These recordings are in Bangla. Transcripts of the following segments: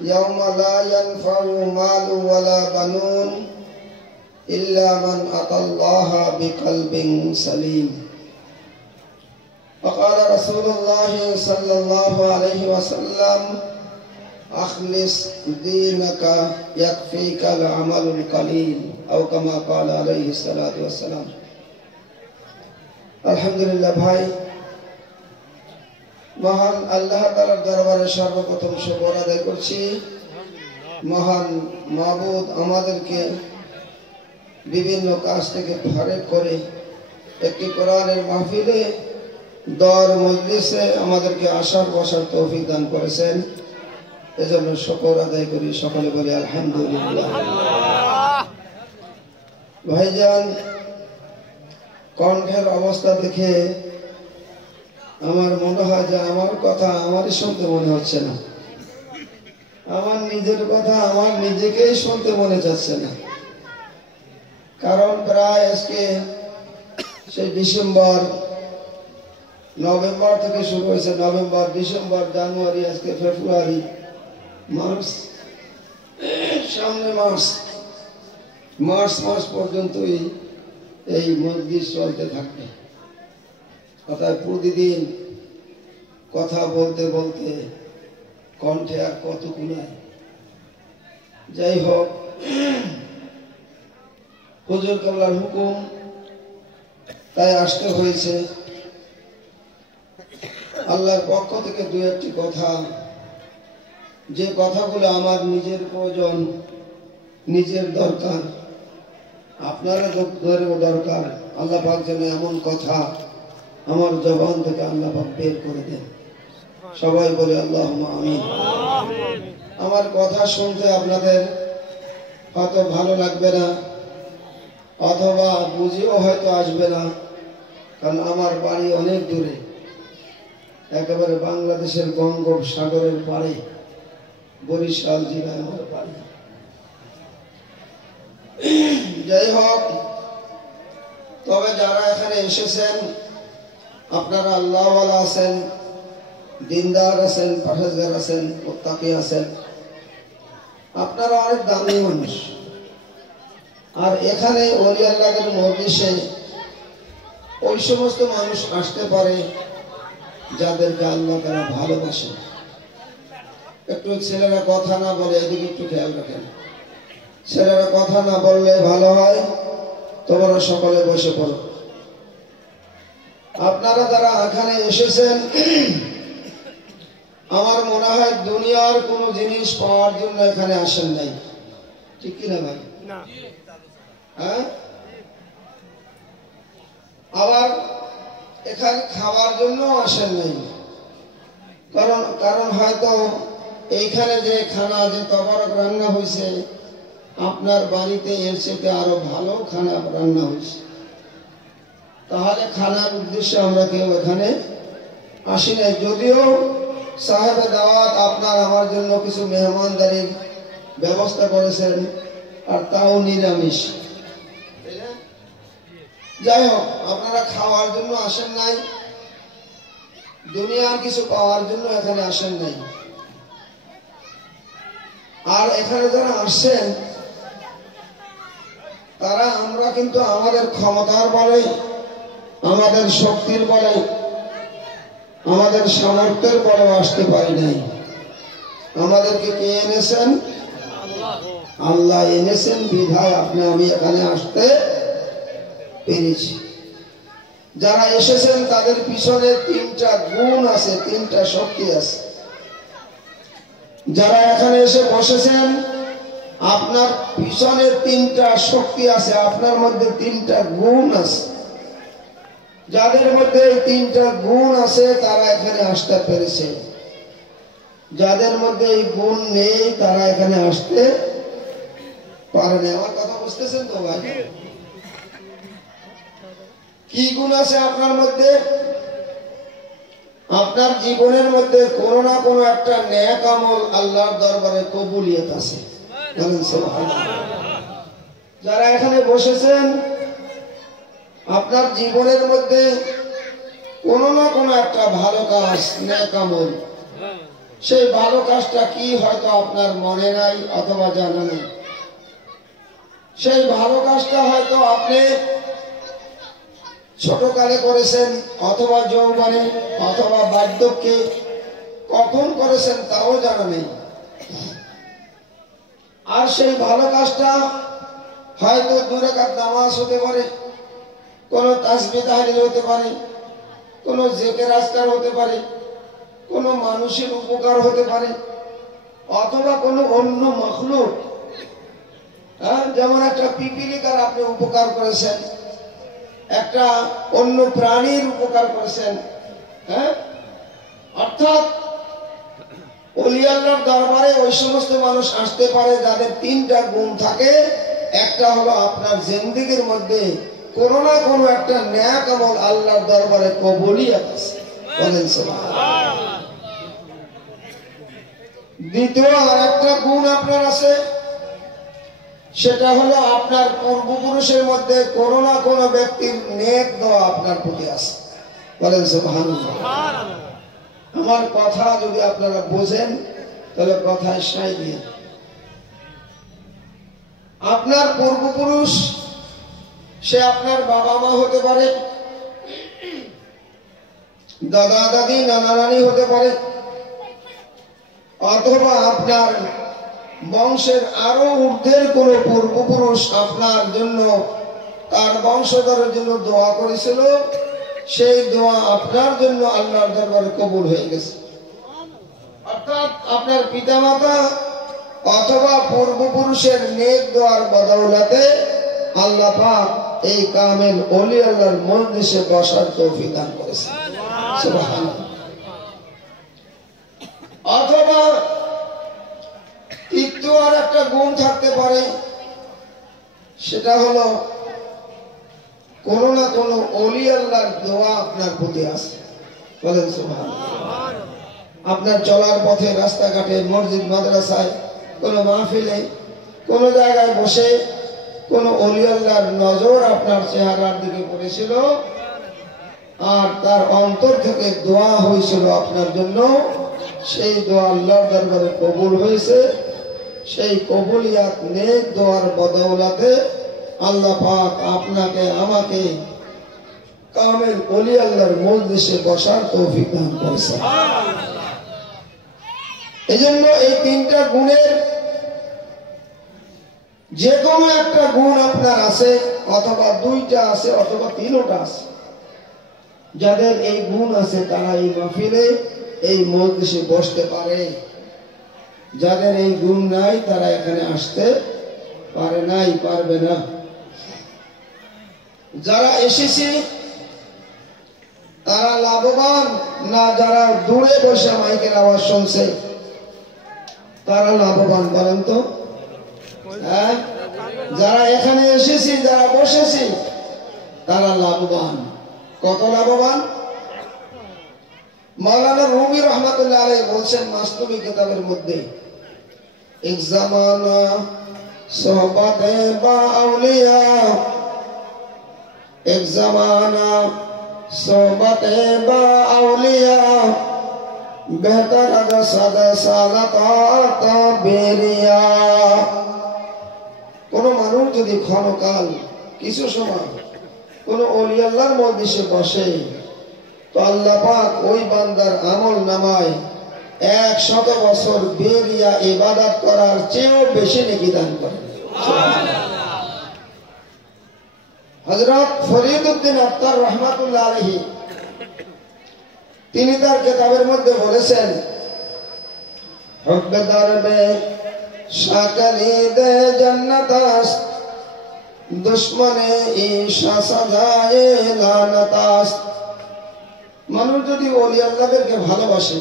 يوم لا ينفع مال ولا بنون إلا من أتى الله بقلب سليم. وقال رسول الله صلى الله عليه وسلم أخلص دينك يكفيك العمل القليل أو كما قال عليه الصلاة والسلام. আলহামদুলিল্লাহ ভাই, মহান আল্লাহ তাআলার দরবারে সর্বপ্রথম শুকর আদায় করছি। মহান মাবুদ আমাদেরকে বিভিন্ন কাজ থেকে ফারেক করে একটি কোরআনের মাহফিলে দর মজলিসে আমাদেরকে আসার বসার তৌফিক দান করেছেন, এজন্য শুকর আদায় করি। সকলে বলি আলহামদুলিল্লাহ। ভাইজান, কণ্ঠের অবস্থা দেখে আমার মনে হয় যে আমার কথা আমারই শুনতে মনে হচ্ছে না, আমার নিজের কথা আমার নিজেকেই শুনতে মনে যাচ্ছে না। কারণ প্রায় আজকে সেই নভেম্বর থেকে শুরু হয়েছে, নভেম্বর, ডিসেম্বর, জানুয়ারি, আজকে ফেব্রুয়ারি, মার্চ, সামনে মার্চ মাস পর্যন্তই এই মজলিস চলতে থাকবে। অর্থাৎ প্রতিদিন কথা বলতে বলতে কণ্ঠে আর কত কুলায়। যাই হোক, হুজুর কেবলার হুকুম, তাই আসতে হয়েছে। আল্লাহর পক্ষ থেকে দু একটি কথা, যে কথাগুলো আমার নিজের প্রয়োজন, নিজের দরকার, আপনারা দরকার। আল্লাহ পাক যেন এমন কথা আমার জবান থেকে আল্লাহ পাক বের করে দেন। সবাই বলে আল্লাহুম্মা আমিন। আমার কথা শুনতে আপনাদের হয়তো ভালো লাগবে না, অথবা বুঝেও হয়তো আসবে না, কারণ আমার বাড়ি অনেক দূরে, একেবারে বাংলাদেশের বঙ্গোপসাগরের পাড়ে, বরিশাল জেলায় আমার বাড়ি। যাই হোক, তবে যারা এখানে এসেছেন আপনারা আল্লাহওয়ালা আছেন, দিনদার আছেন, পরহেজগার আছেন, মুত্তাকি আছেন, আপনারা অনেক দামি মানুষ। আর এখানে ওলি আল্লাহর মজলিসে ওই সমস্ত মানুষ আসতে পারে যাদেরকে আল্লাহ তারা ভালোবাসেন। একটু ছেলেরা কথা না বলে, এদিকে একটু খেয়াল রাখেন। ছেলেরা কথা না বললে ভালো হয়, তোমরা সকলে বসে পড়ো। আপনারা যারা এখানে এসেছেন, আমার মনে হয় দুনিয়ার কোনো জিনিস পাওয়ার জন্য এখানে আসেন নাই, ঠিক কিনা ভাই? হ্যাঁ, আবার এখানে খাওয়ার জন্য আসেন নাই। কারণ হয়তো এইখানে যে খানা, যে তবরক রান্না হয়েছে, আপনার বাড়িতে এর চেয়ে আরো ভালো খানা রান্না হয়েছে, তাহলে খানার উদ্দেশ্যে আমরা কেউ এখানে আসি নাই। যদিও সাহেবে দাওয়াত আপনার আমার জন্য কিছু মেহমানদারির ব্যবস্থা করেছেন, আর তাও নিরামিষ। যাই হোক, আপনারা খাওয়ার জন্য আসেন নাই, দুনিয়ার কিছু পাওয়ার জন্য এখানে আসেন নাই। আর এখানে যারা আসছেন তারা, আমরা কিন্তু আমাদের ক্ষমতার বলে, আমাদের শক্তির বলে, আমাদের সামর্থ্যের বলে আসতে পারি নাই। আমাদেরকে কে এনেছেন? আল্লাহ এনেছেন, বিধায় আপনি আমি এখানে আসতে পেরেছি। যারা এসেছেন তাদের পিছনে তিনটা গুণ আছে, তিনটা শক্তি আছে। যারা এখানে এসে বসেছেন, আপনার পিছনে তিনটা শক্তি আছে, আপনার মধ্যে তিনটা গুণ আছে। যাদের মধ্যে এই তিনটা গুণ আছে তারা এখানে আসতে পেরেছে, যাদের মধ্যে এই গুণ নেই তারা এখানে আসতে পারে না। আমার কথা বুঝতেছেন তো ভাই? কি গুণ আছে আপনার মধ্যে? আপনার জীবনের মধ্যে কোনো না কোনো একটা নেক আমল আল্লাহর দরবারে কবুলিয়ত আছে। যারা এখানে বসেছেন, আপনার জীবনের মধ্যে কোনো না কোনো একটা ভালো কাজ, নেক আমল সেই ভালো কাজটা কি হয়তো আপনার মনে নাই অথবা জানা নেই। সেই ভালো কাজটা হয়তো আপনি ছোটকালে করেছেন অথবা যৌবনে অথবা বার্ধক্যে, কখন করেছেন তাও জানা নেই। আর সেই ভালো কাজটা হয়তো 2 রাকাত নামাজ হতে পারে, কোনো তাসবিহ তাহলিল হতে পারে, কোনো জিকির আজকার হতে পারে, কোনো মানুষের উপকার হতে পারে, অথবা কোনো অন্য মাখলুক, যেমন একটা পিপিলিকার আপনি উপকার করেছেন, একটা অন্য প্রাণীর উপকার করেছেন। অর্থাৎ ওলি আল্লাহর দরবারে ওই সমস্ত মানুষ আসতে পারে যাদের 3টা গুণ থাকে। একটা হলো আপনার জিন্দেগির মধ্যে কোনো না কোনো একটা নেক আমল আল্লাহর দরবারে কবুলিয়ত আছে, বলেন সুবহানাল্লাহ। দ্বিতীয় আর একটা গুণ আপনার আছে, সেটা হলো আপনার পূর্বপুরুষের মধ্যে কোনো না কোনো ব্যক্তির নেক দোয়া আপনার প্রতি আছে, বলেন সুবহানাল্লাহ। আমার কথা যদি আপনারা বোঝেন তাহলে কথায় সাই দিয়ে, আপনার পূর্বপুরুষ সে আপনার বাবা মা হতে পারে, দাদা দাদি নানা নানি হতে পারে, অথবা আপনার বংশের আরো ঊর্ধ্বের কোন পূর্বপুরুষ আপনার জন্য তার বংশধরের জন্য দোয়া করেছিল, সেই দোয়া আপনার জন্য আল্লাহর দরবারে কবুল হয়ে গেছে। অর্থাৎ আপনার পিতামাতা অথবা পূর্বপুরুষের নেক দোয়ার বদৌলতে আল্লাহ পাক এই কামেল ওলি আল্লাহর মজলিসে বসার তৌফিক দান করেছে, সুবহানাল্লাহ। অথবা তৃতীয় আর একটা গুণ থাকতে পারে, সেটা হলো কোনো না কোনো ওলি আল্লাহর দোয়া আপনার প্রতি আছে, বলেন সুবহানাল্লাহ। আপনার চলার পথে, রাস্তাঘাটে, মসজিদ মাদ্রাসায়, কোনো মাহফিলে, কোনো জায়গায় বসে কোনো ওলি আল্লাহর নজর আপনার চেহারার দিকে পড়েছিল আর তার অন্তর থেকে দোয়া হয়েছিল আপনার জন্য, সেই দোয়া আল্লাহর দরবারে কবুল হয়েছে। সেই কবুলিয়াত নেক দোয়ার বদৌলতে আল্লাহ পাক আপনাকে আমাকে কামেল ওলি আল্লাহর মজলিসে বসার তৌফিক দান করেছে। এজন্য এই 3টা গুণের যে কোনো একটা গুণ আপনার আছে, অথবা 2টা আছে, অথবা 3টা আছে। যাদের এই গুণ আছে তারা এই মাহফিলে, এই মজলিসে বসতে পারে। যাদের এই গুণ নাই তারা এখানে আসতে পারে নাই, পারবে না। যারা এসেছে তারা লাভবান না, যারা দূরে বসে মাইকের আওয়াজ শুনছে তারা লাভবান, বলেন তো? হ্যাঁ, যারা এখানে এসেছি, যারা বসেছি তারা লাভবান। কত লাভবান? মাওলানা রুমি রহমাতুল্লাহ আলাইহি বলছেন মাসতুবি কিতাবের মধ্যে, এক জামানা সোহবতে বা আউলিয়া, এক জামানা সোহবতে বা আউলিয়া, বেহতর আগে সাদে সালাত বেরিয়া। কোন মানুষ যদি ক্ষণকাল কিছু সময় কোন ওলি আল্লাহর মজলিসে বসে, তো আল্লাহ পাক ওই বান্দার আমল নামায় 100 বছর বেরিয়া ইবাদত করার চেয়েও বেশি নেকি দান করেন। হযরত ফরিদউদ্দিন আত্তার রহমাতুল্লাহ আলাইহি তিনি তার কিতাবের মধ্যে বলেছেন, হুব্বে দরবে শাকলি দে জান্নাত আস্ত, দুশমনে ঈশা সাজায়ে লানত আস্ত। মানুষ যদি ওলি আল্লাহদেরকে ভালোবাসে,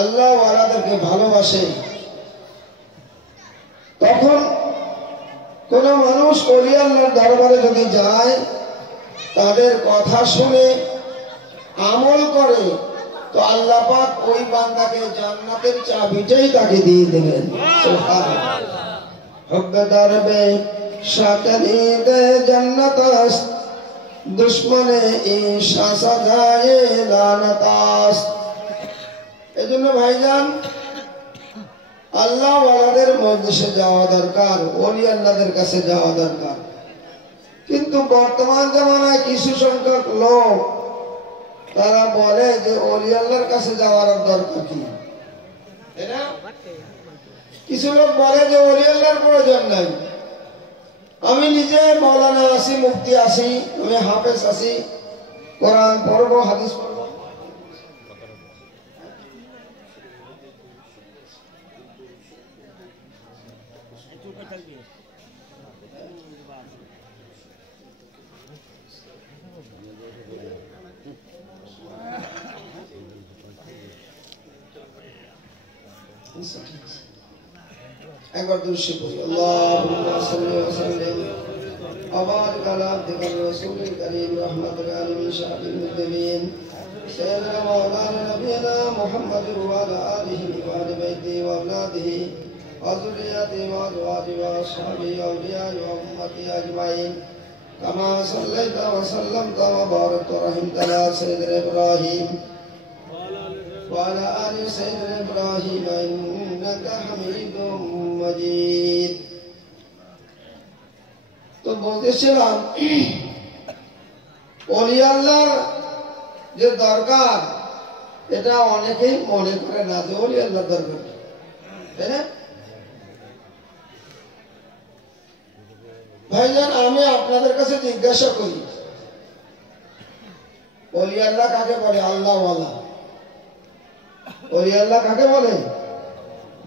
আল্লাহ ওয়ালাদেরকে ভালোবাসে, তখন কোন মানুষ ওলি আল্লাহর দরবারে যদি যায়, তাদের কথা শুনে আমল করে, তো আল্লাহ পাক ওই বান্দাকে জান্নাতের চাবিটাই তাকে দিয়ে দেবেন। সুবহানাল্লাহ। হুব্বে দরবে শাকলি দে জান্নাত আস্ত, দুশমনে ঈশা সাজায়ে লানত আস্ত। এজন্য ভাইজান আল্লাহ ওয়ালাদের মজলিসে যাওয়া দরকার, ওলি আল্লাহদের কাছে যাওয়া দরকার। কিন্তু বর্তমান জামানায় কিছু সংখ্যক লোক তারা বলে যে ওলি আল্লাহর কাছে যাওয়ার দরকার কি, তাই না? কিছু লোক বলে যে ওলি আল্লাহর প্রয়োজন নাই। আমি নিজে মৌলানা আছি, মুফতি আছি, আমি হাফেজ আছি, কোরআন পড়বো, হাদিস পড়বো। একবার দুরূদ পড়ি, আল্লাহুম্মা সাল্লি ওয়া সাল্লিম ওয়া বারিক আলা আবদিকা রাসূলিল কারীম রাহমাতুল আলামিন শাফিল মুসলিমিন সাইয়্যিদিনা মাওলানা নবিয়িনা মুহাম্মাদিন ওয়া আলা আলিহি ওয়া আলি বাইতিহি ওয়া আওলাদিহি ওয়া যুররিয়াতিহি ওয়া আজওয়াজিহি ওয়া আসহাবিহি ওয়া আউলিয়াইহি ওয়া উম্মতিহি আজমাইন কামা সাল্লাইতা ওয়া সাল্লামতা ওয়া বারাকতা ওয়া রাহিমতা আলা সাইয়্যিদিনা ইব্রাহিম وعلى آل سيدنا إبراهيم إنك حميد مجيد। তো বলতেছিলাম ওলি আল্লাহর যে দরকার এটা অনেকেই মনে করে না যে ওলি আল্লাহর দরকার, তাই না ভাইজান? আমি আপনাদের কাছে জিজ্ঞাসা করি, ওলি আল্লাহ কাকে বলে? আল্লাহওয়ালা। ওলি আল্লাহ কাকে বলে?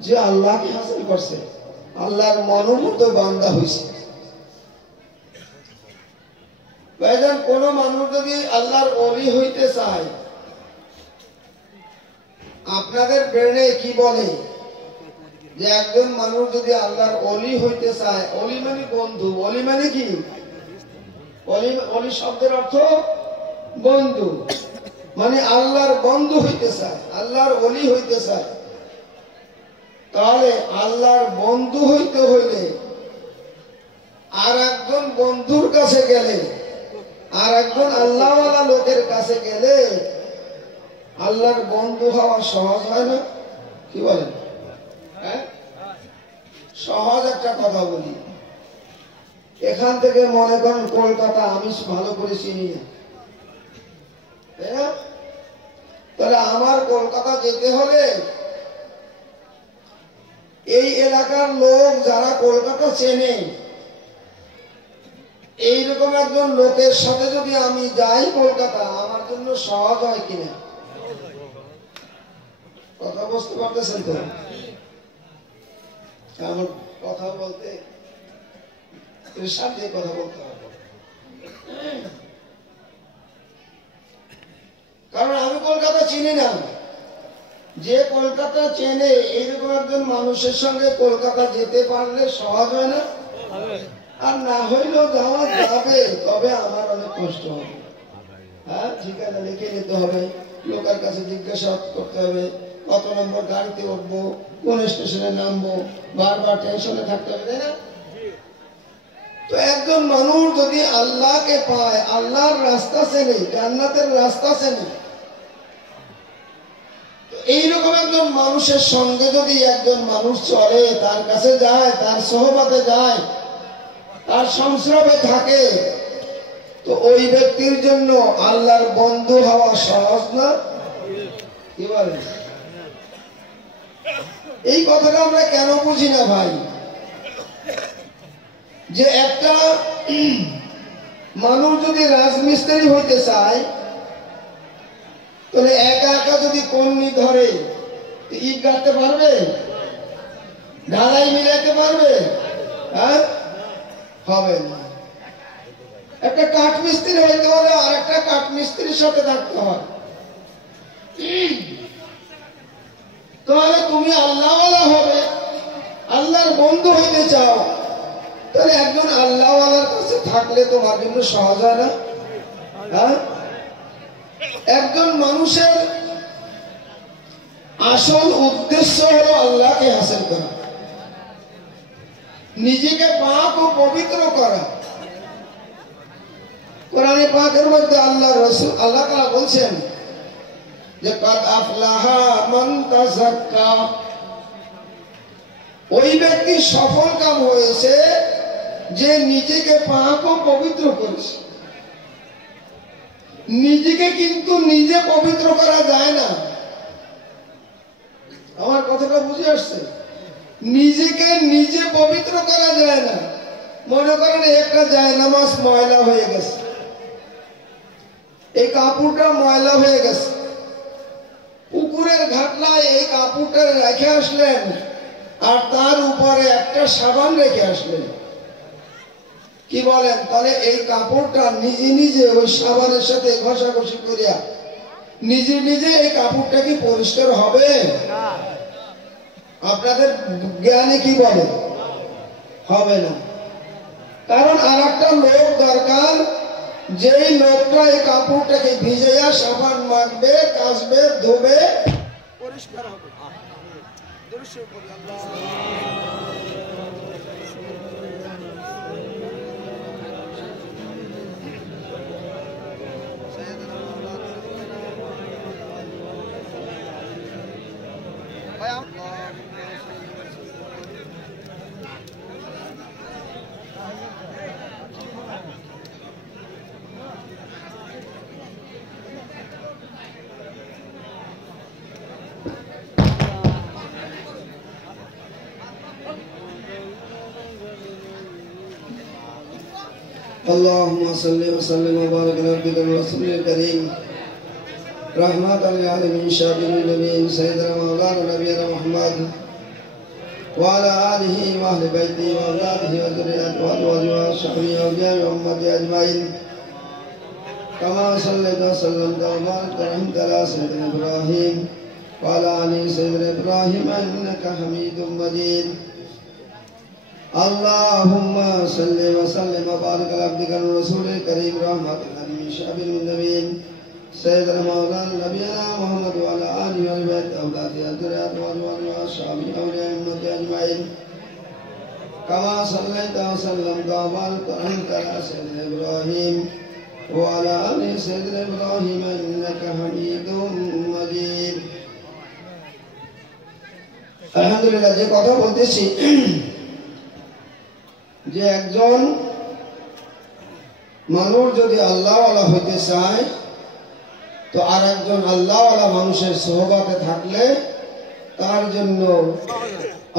যে আল্লাহকে হাসিল করছে, আল্লাহর মনোনীত বান্দা হইছে। ভাইজান কোন মানুষ যদি আল্লাহর ওলি হইতে চায়, আপনাদের ব্রেনে কি বলে যে একজন মানুষ যদি আল্লাহর ওলি হইতে চায়, ওলি মানে বন্ধু। ওলি মানে কি? ওলি শব্দের অর্থ বন্ধু, মানে আল্লাহর বন্ধু হইতে চায়, আল্লাহর ওলি হইতে চায়। তাহলে আল্লাহর বন্ধু হইতে হইলে আর একজন বন্ধুর কাছে গেলে, আর একজন আল্লাহওয়ালা লোকের কাছে গেলে আল্লাহর বন্ধু হওয়া সহজ হয় না? কি বলেন? হ্যাঁ, সহজ একটা কথা বলি। এখান থেকে মনে করেন কলকাতা আমি ভালো করে চিনি না, তাই না? তাহলে আমার কলকাতা যেতে হলে এই এলাকার লোক যারা কলকাতা চেনে, এইরকম একজন লোকের সাথে যদি আমি যাই কলকাতা, আমার জন্য সহজ হয় কিনা? কথা বুঝতে পারতেছেন তো? আমার কথা বলতে প্রেসার দিয়ে কথা বলতে হবে, কারণ আমি কলকাতা চিনি না। যে কলকাতা চেনে এইরকম একজন মানুষের সঙ্গে কলকাতা যেতে পারলে সহজ হয় না? আর না হইলেও যাওয়া যাবে, তবে আমার অনেক কষ্ট হবে। হ্যাঁ, ঠিকানা লিখে নিতে হবে, লোকের কাছে জিজ্ঞাসা করতে হবে, কত নম্বর গাড়িতে উঠবো, কোন স্টেশনে নামবো, বারবার টেনশনে থাকতে হবে, তাই না? তো একজন মানুষ যদি আল্লাহকে পায়, আল্লাহর রাস্তা চেনে, জান্নাতের রাস্তা চেনে, এইরকম একজন মানুষের সঙ্গে যদি একজন মানুষ চলে, তার কাছে যায়, তার সোহবতে যায়, তার সংস্রবে থাকে, তো ওই ব্যক্তির জন্য আল্লাহর বন্ধু হওয়া সহজ না? কি বলেন? এই কথাটা আমরা কেন বুঝি না ভাই? যে একটা মানুষ যদি রাজমিস্ত্রি হইতে চায়, তাহলে একা একা যদি কন্যি ধরে ইট গাড়তে পারবে? ঢালাই মিলাইতে পারবে? হ্যাঁ, হবে না। একটা কাঠ মিস্ত্রি হইতে হলে আর একটা কাঠ মিস্ত্রির সাথে থাকতে হয়। তাহলে তুমি আল্লাহওয়ালা হবে, আল্লাহর বন্ধু হইতে চাও, তাহলে একজন আল্লাহওয়ালার কাছে থাকলে তোমার জন্য সহজ হয় না? হ্যাঁ, একজন মানুষের আসল উদ্দেশ্য হলো আল্লাহকে হাসিল করা, নিজেকে পাক ও পবিত্র করা। কোরআনে পাকের মধ্যে আল্লাহ রাসূল আল্লাহ তাআলা বলছেন, যে কাদ আফলাহা মান তাযাক্কা, ওই ব্যক্তি সফল কাম হয়েছে যে নিজেকে পাক ও পবিত্র করেছে। নিজেকে কিন্তু নিজে পবিত্র করা যায় না। আমার কথাটা বুঝে আসছে? নিজেকে নিজে পবিত্র করা যায় না। মনে করেন একটা জায়নামাজ ময়লা হয়ে গেছে, এই কাপড়টা ময়লা হয়ে গেছে, পুকুরের ঘাটলায় এই কাপড়টা রেখে আসলেন আর তার উপরে একটা সাবান রেখে আসলেন, কি বলেন? তাহলে এই কাপড়টা নিজে নিজে ওই সাবানের সাথে ঘষাঘষি করিয়া নিজে নিজে এই কাপড়টা কি পরিষ্কার হবে? আপনাদের জ্ঞানে কি বলে? হবে না। কারণ আর একটা লোক দরকার, যেই লোকটা এই কাপড়টাকে ভিজাইয়া সাবান মাখবে, কাচবে, ধোবে, পরিষ্কার হবে। اللهم صل وسلم وبارك على عبدك ورسولك الكريم رحمة للعالمين شافع النبيين سيدنا مولانا نبينا محمد وعلى آله وأهل بيته وأولاده وذريته وأزواجه وصحبه وأولياء أمته أجمعين كما صليت وسلمت وباركت ورحمت على سيدنا إبراهيم وعلى آل سيدنا إبراهيم إنك حميد مجيد اللهم صل وسلم وبارك على عبدك ورسولك الكريم رحمة للعالمين شافع النبيين سيدنا مولانا نبينا محمد وعلى آله وصحبه أولاده وذريته وأزواجه وصحبه أولياء أمته أجمعين كما صليت وسلمت وباركت ورحمت على سيدنا إبراهيم وعلى آل سيدنا إبراهيم إنك حميد مجيد আলহামদুলিল্লাহ। যে কথা বলতেছি যে একজন মানুষ যদি আল্লাহওয়ালা হইতে চায় তো আর একজন আল্লাহওয়ালা মানুষের সোহবতে থাকলে তার জন্য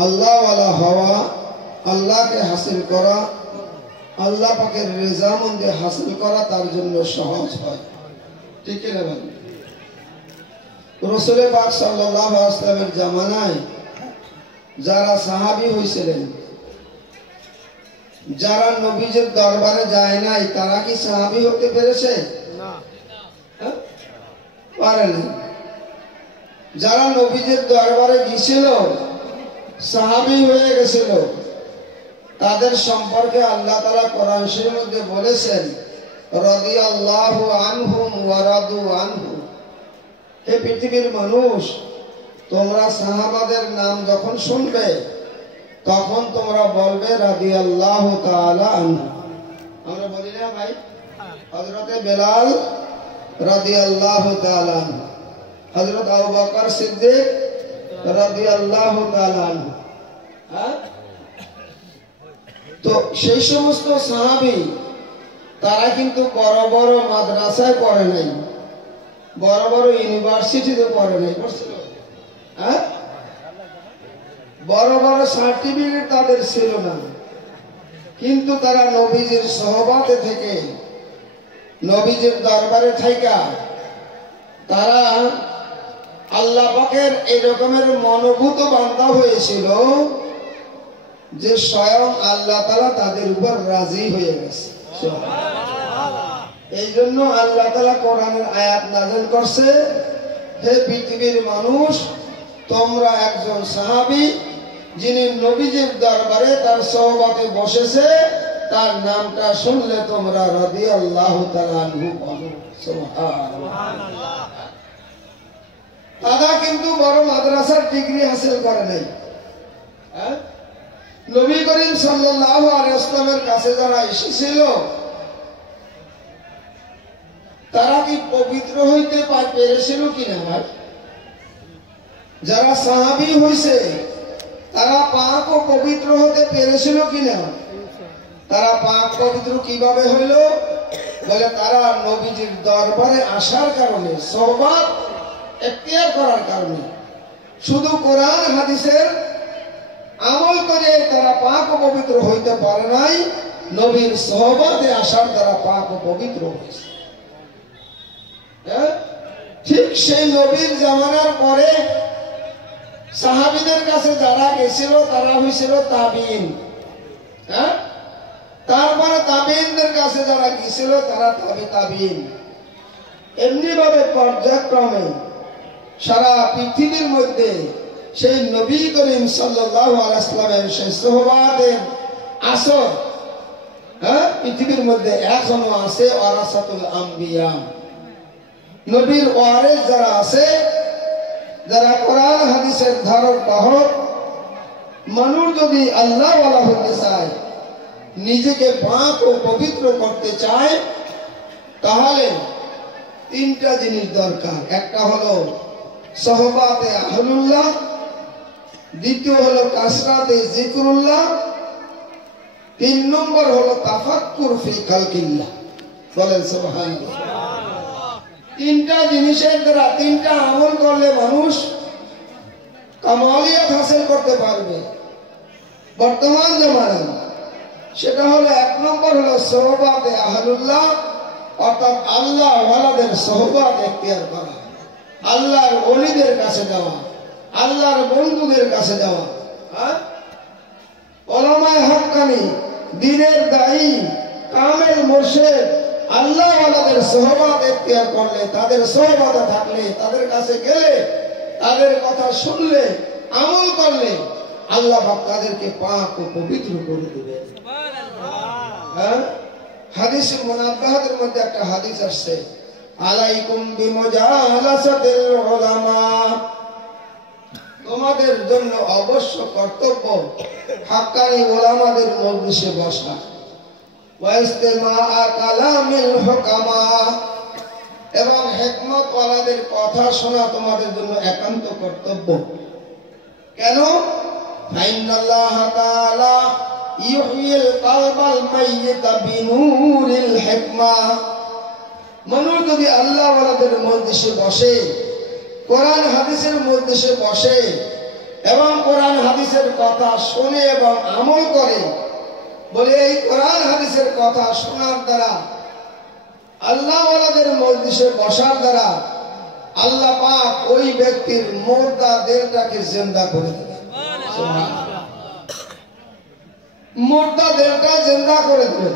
আল্লাহওয়ালা হওয়া, আল্লাহকে হাসিল করা, আল্লাহ পাকের রেজামন্দি হাসিল করা তার জন্য সহজ হয়। ঠিক না ভাই? রাসূল পাক সাল্লাল্লাহু আলাইহি ওয়াসাল্লামের জামানায় যারা সাহাবী হয়েছিলেন, যারা নবীজির দরবারে যায় নাই, তারা কি সাহাবী হতে পেরেছে? না, পারে না। যারা নবীজির দরবারে গিয়েছিল, সাহাবী হয়ে গেছিল, তাদের সম্পর্কে আল্লাহ তাআলা কোরআন শরীফের মধ্যে বলেছেন রাদিয়াল্লাহু আনহুম ওয়া রাদু আনহু। হে পৃথিবীর মানুষ, তোমরা সাহাবাদের নাম যখন শুনবে তখন তোমরা বলবে রাদিয়াল্লাহু তাআলা আনহু। আমরা বলি না ভাই? হযরতে বেলাল রাদিয়াল্লাহু তাআলা আনহু, হযরত আবু বকর সিদ্দিক রাদিয়াল্লাহু তাআলা আনহু। হ্যাঁ, তো সেই সমস্ত সাহাবী তারা কিন্তু বড় বড় মাদ্রাসায় পড়ে নাই, বড় বড় ইউনিভার্সিটিতে পড়ে নাই, পড়ছিল? হ্যাঁ, বড় বড় সার্টিফিকেট তাদের ছিল না, কিন্তু তারা নবীজির সোহবতে থেকে, নবীজির দরবারে থাইকা তারা আল্লাহ পাকের এই রকমের মনোভূত বান্দা হয়েছিল যে স্বয়ং আল্লাহ তাআলা তাদের উপর রাজি হয়ে গেছে। এই জন্য আল্লাহ তাআলা কোরআনের আয়াত নাযিল করছে, হে পৃথিবীর মানুষ, তোমরা একজন সাহাবী যিনি নবীজির দরবারে তার সোহবতে বসেছে, তার নামটা শুনলে তোমরা রাদিয়াল্লাহু তাআলা আনহু বলো। সুবহানাল্লাহ। তারা কিন্তু বড় মাদ্রাসার ডিগ্রি হাসিল করে নাই। হ্যাঁ, নবী করিম সাল্লাল্লাহু আলাইহি ওয়াসাল্লামের কাছে যারা এসেছিল তারা কি পবিত্র হইতে পেরেছিল কিনা ভাই? যারা সাহাবী হইছে তারা পাক ও পবিত্র হতে পেরেছিল কিনা? তারা পাক পবিত্র কিভাবে হইল? বলে তারা নবীজির দরবারে আসার কারণে, সোহবত এখতিয়ার করার কারণে, শুধু কোরআন হাদিসের আমল করে তারা পাক ও পবিত্র হইতে পারে নাই, নবীর সোহবতে আসার দ্বারা পাক ও পবিত্র হয়েছে। ঠিক সেই নবীর জামানার পরে সাহাবীদের কাছে যারা গেছিল তারা হয়েছিল তাবিন। তারপরে তাবিনদের কাছে যারা গেছিল তারা তাবিন। এমনি ভাবে পর্যায়ক্রমে সারা পৃথিবীর মধ্যে সেই নবী করিম সাল্লাল্লাহু আলাইহি ওয়াসাল্লামের সেই সোহবতের আসর পৃথিবীর মধ্যে এখনো আছে। ওয়ারাসাতুল আম্বিয়া, নবীর ওয়ারিস যারা আছে, যারা কোরআন হাদিসের ধারক বাহক। মানুষ যদি আল্লাহ ওয়ালা হতে চায়, নিজেকে পাক ও পবিত্র করতে চায়, তাহলে তিনটা জিনিস দরকার। একটা হলো সোহবতে আহলুল্লাহ, দ্বিতীয় হলো কাসরাতে যিকরুল্লাহ, 3 নম্বর হলো তাফাক্কুর ফি খালকিল্লাহ। বলেন সুবহানাল্লাহ। তিনটা জিনিসের দ্বারা, তিনটা আমল করলে মানুষ কামালিয়াত হাসিল করতে পারবে বর্তমান জামানায়। সেটা হলো 1 নম্বর হলো সোহবতে আহলুল্লাহ, অর্থাৎ আল্লাহ ওয়ালাদের সোহবত এখতিয়ার করা, আল্লাহর ওলিদের কাছে যাওয়া, আল্লাহর বন্ধুদের কাছে যাওয়া। উলামায়ে হক্কানি, দ্বীনের দায়ী, কামেল মুরশিদ আল্লাহ ওয়ালাদের সোহবত এখতিয়ার করলে, তাদের সোহবতে থাকলে, তাদের কাছে গেলে, তাদের কথা শুনলে, আমল করলে আল্লাহ পাক তাদেরকে পাক ও পবিত্র করে দিবেন। হাদিসে মুনাব্বাহাতের মধ্যে একটা হাদিস আসছে, আলাইকুম বিমুজালাসাতিল উলামা, তোমাদের জন্য অবশ্য কর্তব্য হাক্কানি উলামাদের মজলিসে বসা, ওয়া ইস্তিমাআ কালামিল হুকামা, এবং হিকমত ওয়ালাদের কথা শোনা তোমাদের জন্য একান্ত কর্তব্য। কেন? ফাইনাল্লাহ তাআলা ইউহিল কলবাল মাইয়িতা বিনূরিল হিকমা। মানুষ যদি আল্লাহ ওয়ালাদের মজলিসে বসে, কোরআন হাদিসের মজলিসে বসে এবং কোরআন হাদিসের কথা শুনে এবং আমল করে, বলে এই কোরআন হাদিসের কথা শোনার দ্বারা, আল্লাহ ওয়ালাদের মজলিসে বসার দ্বারা আল্লাহ পাক ওই ব্যক্তির মুর্দা দেহটাকে জিন্দা করে দেবে। সুবহানাল্লাহ। মুর্দা দেহটা জিন্দা করে দেবে।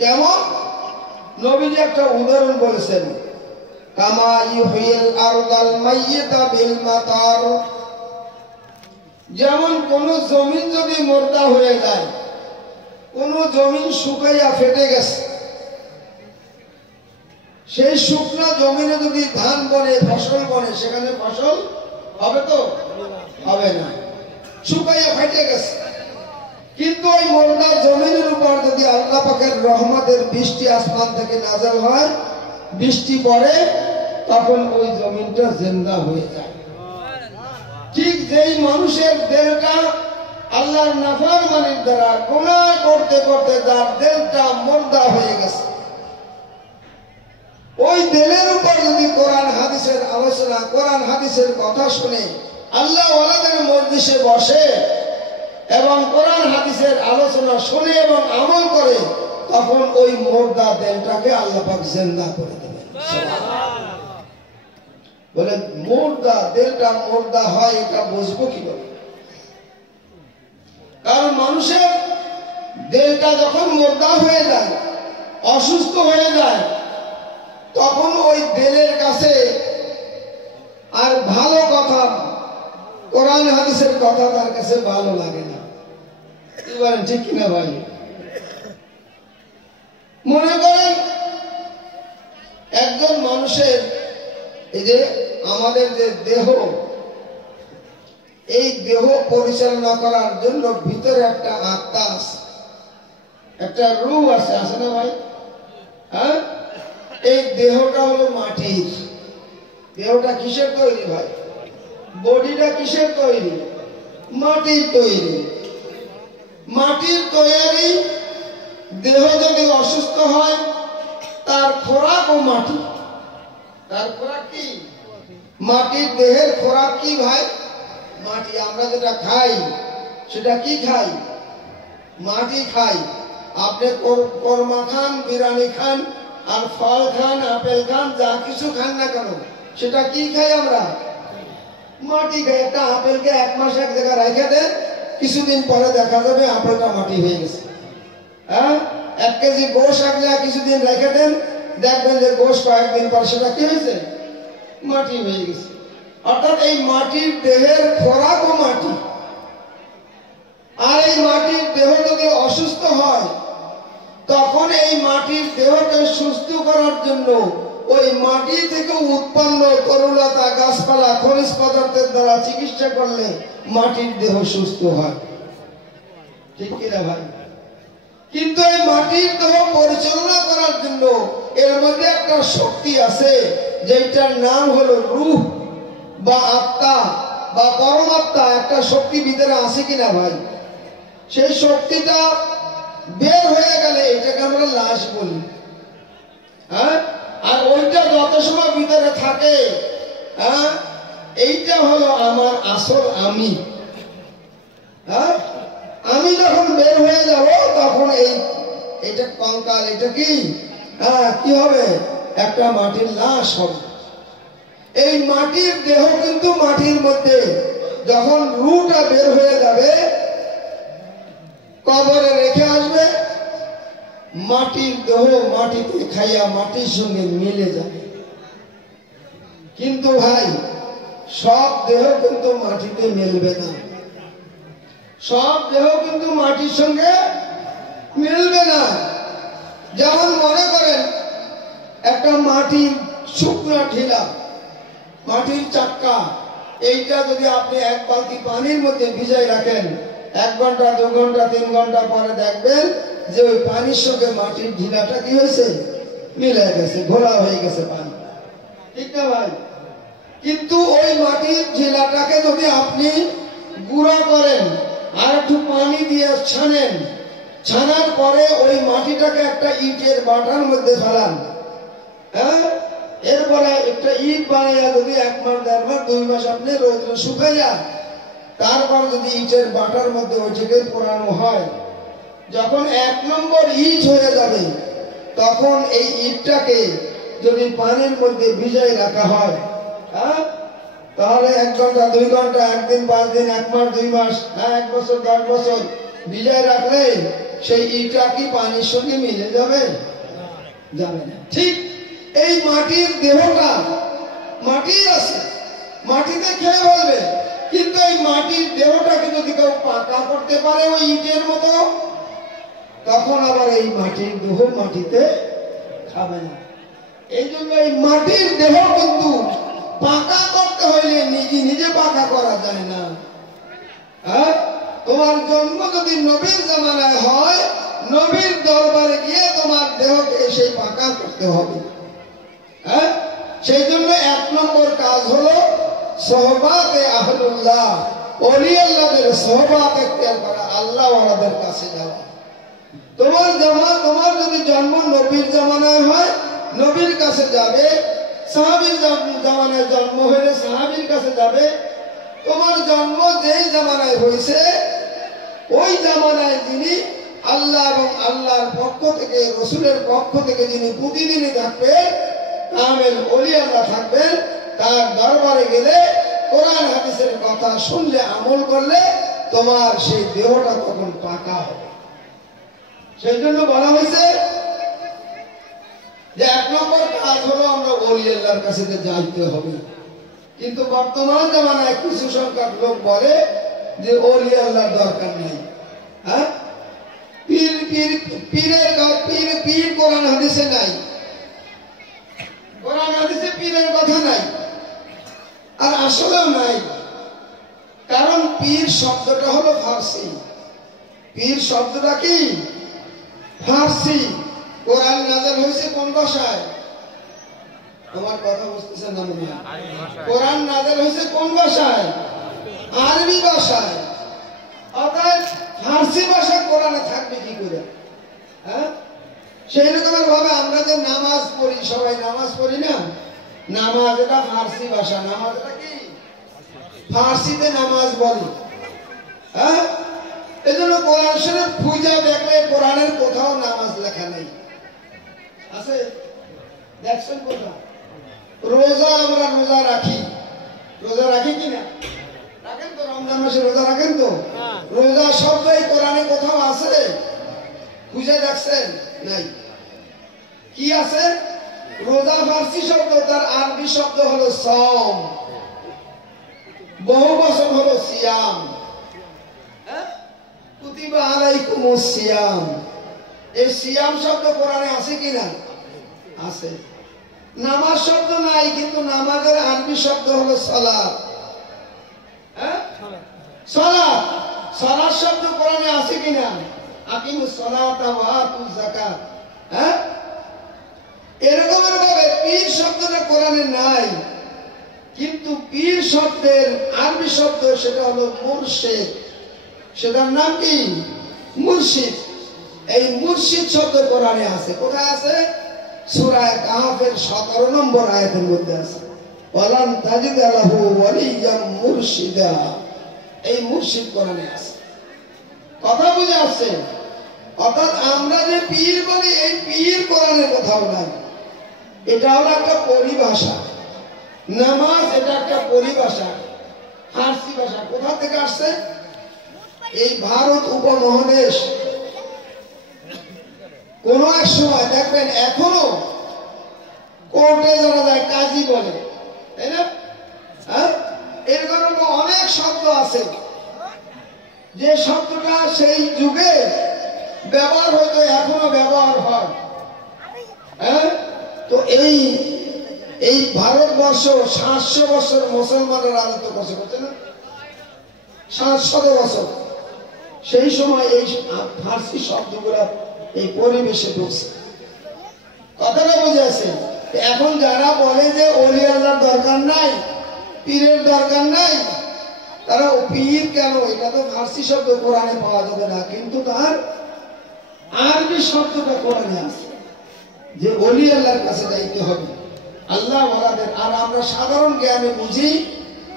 কেমন? নবীজি একটা উদাহরণ বলেছেন, কামা ইউহিল আরদাল মাইয়িতা বিল মাতার। যেমন কোন জমিন যদি মুর্দা হয়ে যায়, কোন জমিন শুকাইয়া ফেটে গেছে, সেই শুকনা জমিনে যদি ধান বনে, ফসল বনে, সেখানে ফসল হবে তো? হবে না, শুকাইয়া ফেটে গেছে। কিন্তু ওই মুর্দা জমিনের উপর যদি আল্লাহ পাকের রহমতের বৃষ্টি আসমান থেকে নাযিল হয়, বৃষ্টি পড়ে, তখন ওই জমিনটা জিন্দা হয়ে যায়। ঠিক যেই মানুষের দেহটা আল্লাহর নাফরমানির দ্বারা গুনাহ করতে করতে যার দেহটা মুর্দা হয়ে গেছে, ওই দেহের উপর যদি কোরআন হাদিসের আলোচনা, কোরআন হাদিসের কথা শুনে আল্লাহ ওয়ালাদের মজলিসে বসে এবং কোরআন হাদিসের আলোচনা শুনে এবং আমল করে, তখন ওই মুর্দা দেহটাকে আল্লাহ পাক জিন্দা করে দেবেন। বলে মুর্দা দেহটা মুর্দা হয়, এটা বুঝবো কিভাবে? কারণ মানুষের দেহটা যখন মুর্দা হয়ে যায়, অসুস্থ হয়ে যায়, তখন ওই দেহের কাছে আর ভালো কথা, কোরআন হাদিসের কথা তার কাছে ভালো লাগে না। কি বলেন, ঠিক কিনা ভাই? মনে করেন একজন মানুষের, এই যে আমাদের যে দেহ, এই দেহ পরিচালনা করার জন্য ভিতরে একটা আত্মা আছে, একটা রূহ আছে, আছে না ভাই? হ্যাঁ, এই দেহটা হলো মাটির। দেহটা কিসের তৈরি ভাই? বডিটা কিসের তৈরি? মাটির তৈরি। মাটির তৈরি দেহ যদি অসুস্থ হয় তার খোরাকও মাটি। তার খোরাক কি? মাটির দেহের খোরাক কি ভাই? মাটি। আমরা যেটা খাই সেটা কি খাই? মাটি খাই। আপনি কোরমা খান, বিরিয়ানি খান, আর ফল খান, আপেল খান, যা কিছু খান না কেন সেটা কি খাই আমরা? মাটি খাই। একটা আপেলকে 1 মাস এক জায়গায় রেখে দেন, কিছুদিন পরে দেখা যাবে আপেলটা মাটি হয়ে গেছে। হ্যাঁ, 1 কেজি গোশ এক জায়গায় কিছুদিন রেখে দেন, দেখবেন যে গোশ কয়েকদিন পর সেটা কি হয়েছে? মাটি হয়ে গেছে। অর্থাৎ এই মাটির দেহের খোরাকও মাটি। আর এই মাটির দেহ যদি অসুস্থ হয় তখন এই মাটির দেহকে সুস্থ করার জন্য ওই মাটি থেকে উৎপন্ন তরুলতা, গাছপালা, খনিজ পদার্থের দ্বারা চিকিৎসা করলে মাটির দেহ সুস্থ হয়। ঠিক কিনা ভাই? কিন্তু এই মাটির দেহ পরিচালনা করার জন্য এর মধ্যে একটা শক্তি আছে, যেটার নাম হলো রূহ বা আত্মা বা পরমাত্মা। একটা শক্তি ভিতরে আছে কিনা ভাই? সেই শক্তিটা বের হয়ে গেলে এটাকে আমরা লাশ বলি। হ্যাঁ, আর ওইটা যত সময় ভিতরে থাকে, হ্যাঁ, এইটা হলো আমার আসল আমি। হ্যাঁ, আমি যখন বের হয়ে যাব তখন এইটা কঙ্কাল, এটা কি? হ্যাঁ, কি হবে? একটা মাটির লাশ হবে। এই মাটির দেহ কিন্তু মাটির মধ্যে যখন রুটা বের হয়ে যাবে, কবরে রেখে আসবে, মাটির দেহ মাটিতে খাইয়া মাটির সঙ্গে মিলে যাবে। কিন্তু ভাই, সব দেহ কিন্তু মাটিতে মিলবে না। সব দেহ কিন্তু মাটির সঙ্গে মিলবে না। যেমন মনে করেন একটা মাটির শুকনা ঢিলা, মাটির চাক্কা, এইটা যদি আপনি 1 বালতি পানির মধ্যে ভিজাই রাখেন, 1 ঘন্টা, 2 ঘন্টা, 3 ঘন্টা পরে দেখবেন যে ওই পানির সঙ্গে মাটির ঢিলাটা কি হয়েছে? মিলে গেছে, ঘোলা হয়ে গেছে পানি। ঠিক না ভাই? কিন্তু ওই মাটির ঢিলাটাকে যদি আপনি গুঁড়া করেন আর একটু পানি দিয়ে ছানেন, ছানার পরে ওই মাটিটাকে একটা ইটের বাটার মধ্যে ফেলান, হ্যাঁ, এরপরে একটা ইট বানাইয়া যদি 1 মাস, 1.5 মাস, 2 মাস আপনি রোদে শুকাইয়া তারপর যদি ইটের বাটার মধ্যে ওইটাকে পোড়ানো হয়, যখন 1 নম্বর ইট হয়ে যাবে তখন এই ইটটাকে যদি পানির মধ্যে ভিজাই রাখা হয়, হ্যাঁ, তাহলে 1 ঘন্টা, 2 ঘন্টা, 1 দিন, 5 দিন, 1 মাস, 2 মাস, 1 বছর, 10 বছর ভিজাই রাখলে সেই ইটটা কি পানির সঙ্গে মিলে যাবে? যাবে না। ঠিক এই মাটির দেহটা মাটি আছে, মাটিতে খেয়ে বলবে, কিন্তু এই মাটির দেহটাকে যদি কেউ পাকা করতে পারে ওই ইটের মতো, তখন আবার এই মাটির দেহ মাটিতে খাবে না। এই জন্য এই মাটির দেহ কিন্তু পাকা করতে হইলে নিজে নিজে পাকা করা যায় না। হ্যাঁ, তোমার জন্ম যদি নবীর জামানায় হয়, নবীর দরবারে গিয়ে তোমার দেহকে সেই পাকা করতে হবে। হ্যাঁ, সেই জন্য 1 নম্বর কাজ হলো সোহবাতে আহলুল্লাহ, ওলি আল্লাহদের সোহবাত এখতিয়ার করা, আল্লাহ ওয়ালাদের কাছে যাওয়া। তোমার যদি জন্ম নবীর জামানায় হয়, নবীর কাছে যাবে। সাহাবীর জামানায় জন্ম হলে সাহাবীর কাছে যাবে। তোমার জন্ম যেই জামানায় হয়েছে ওই জামানায় যিনি আল্লাহ এবং আল্লাহর পক্ষ থেকে, রসুলের পক্ষ থেকে যিনি প্রতিদিনই থাকবেন, কামেল ওলি আল্লাহ থাকবেন, তার দরবারে গেলে কোরআন হাদিসের কথা শুনলে, আমল করলে তোমার সেই দেহটা তখন পাকা হবে। সেই জন্য বলা হয়েছে যে 1 নম্বর কাজ হলো আমরা ওলি আল্লাহর কাছে যাইতে হবে। কিন্তু বর্তমান জামানায় কিছু সংখ্যক লোক বলে যে ওলি আল্লাহর দরকার নেই। হ্যাঁ, পীর কোরআন হাদিসে নাই, কোরআন হাদিসে পীরের কথা নাই, আর আসলেও নাই। কারণ পীর শব্দটা হলো ফার্সি। পীর শব্দটা কি? ফার্সি। কোরআন নাযিল হয়েছে কোন ভাষায়? আমার কথা বুঝতেছেন না মনে হয়? কোরআন নাযিল হয়েছে কোন ভাষায়? আরবি ভাষায়। অর্থাৎ ফার্সি ভাষা কোরআনে থাকবে কি করে? হ্যাঁ, সেই রকমের ভাবে আমরা যে নামাজ পড়ি, সবাই নামাজ পড়ি না, নামাজ এটা ফার্সি ভাষা। নামাজ এটা কি? ফার্সিতে নামাজ বলে। হ্যাঁ, এই জন্য কোরআন শরীফ খুঁজে দেখলে কোরআনের কোথাও নামাজ লেখা নেই। আছে? দেখছেন কোথাও? রোজা আমরা রোজা রাখি, রোজা রাখি কিনা? রাখেন তো? রমজান মাসে রোজা রাখেন তো? রোজা শব্দই কোরআনে কোথাও আছে? খুঁজে দেখছেন? নাই। কি আছে? রোজা ফার্সি শব্দ, তার আরবি শব্দ হলো সওম, বহু বচন হলো সিয়াম। কুতিবা আলাইকুমুস সিয়াম, এই সিয়াম শব্দ কোরআনে আছে কিনা? আছে। নামাজ শব্দ নাই, কিন্তু নামাজের আরবি শব্দ হলো সালাত। সালাত, সালাত শব্দ কোরআনে আছে কিনা? আকিমুস সালাতা ওয়া আতুজ যাকাত। হ্যাঁ, এরকমের ভাবে পীর শব্দটা কোরআনে নাই, কিন্তু পীর শব্দের আরবি শব্দ সেটা হলো মুর্শিদ। সেটার নাম কি? মুর্শিদ। এই মুর্শিদ শব্দ কোরআনে আছে। কোথায় আছে? সূরা কাহফের 17 নম্বর আয়াতের মধ্যে আছে, ওয়ালান তাজিদা লাহু ওয়ালিয়াম মুরশিদা। এই মুর্শিদ কোরআনে আছে। কথা বুঝে আসছে? অর্থাৎ আমরা যে পীর বলি, এই পীর কোরআনের কোথাও নাই। এটা হলো একটা পরিভাষা। নামাজ এটা একটা পরিভাষা, ফার্সি ভাষা। কোথা থেকে আসছে? এই ভারত উপমহাদেশ। কোন এক সময় দেখবেন এখনো কোর্টে যারা যায় কাজী বলে, তাই না? হ্যাঁ, এরকম অনেক শব্দ আছে যে শব্দটা সেই যুগে ব্যবহার হতো, এখনো ব্যবহার হয়। হ্যাঁ, তো এই ভারতবর্ষ 700 বছর মুসলমানরা রাজত্ব করছে না? 700 বছর। সেই সময় এই ফার্সি শব্দগুলো এই পরিবেশে ঢুকছে। কথাটা বুঝে আছে? এখন যারা বলে যে ওলি আল্লাহর দরকার নাই, পীরের দরকার নাই, তারা পীর কেন? এটা তো ফার্সি শব্দ, কোরআনে পাওয়া যাবে না, কিন্তু তার আরবি শব্দটা কোরআনে আছে যে ওলি আল্লাহর কাছে যাইতে হবে, আল্লাহ ওয়ালাদের। আর আমরা সাধারণ জ্ঞানে বুঝি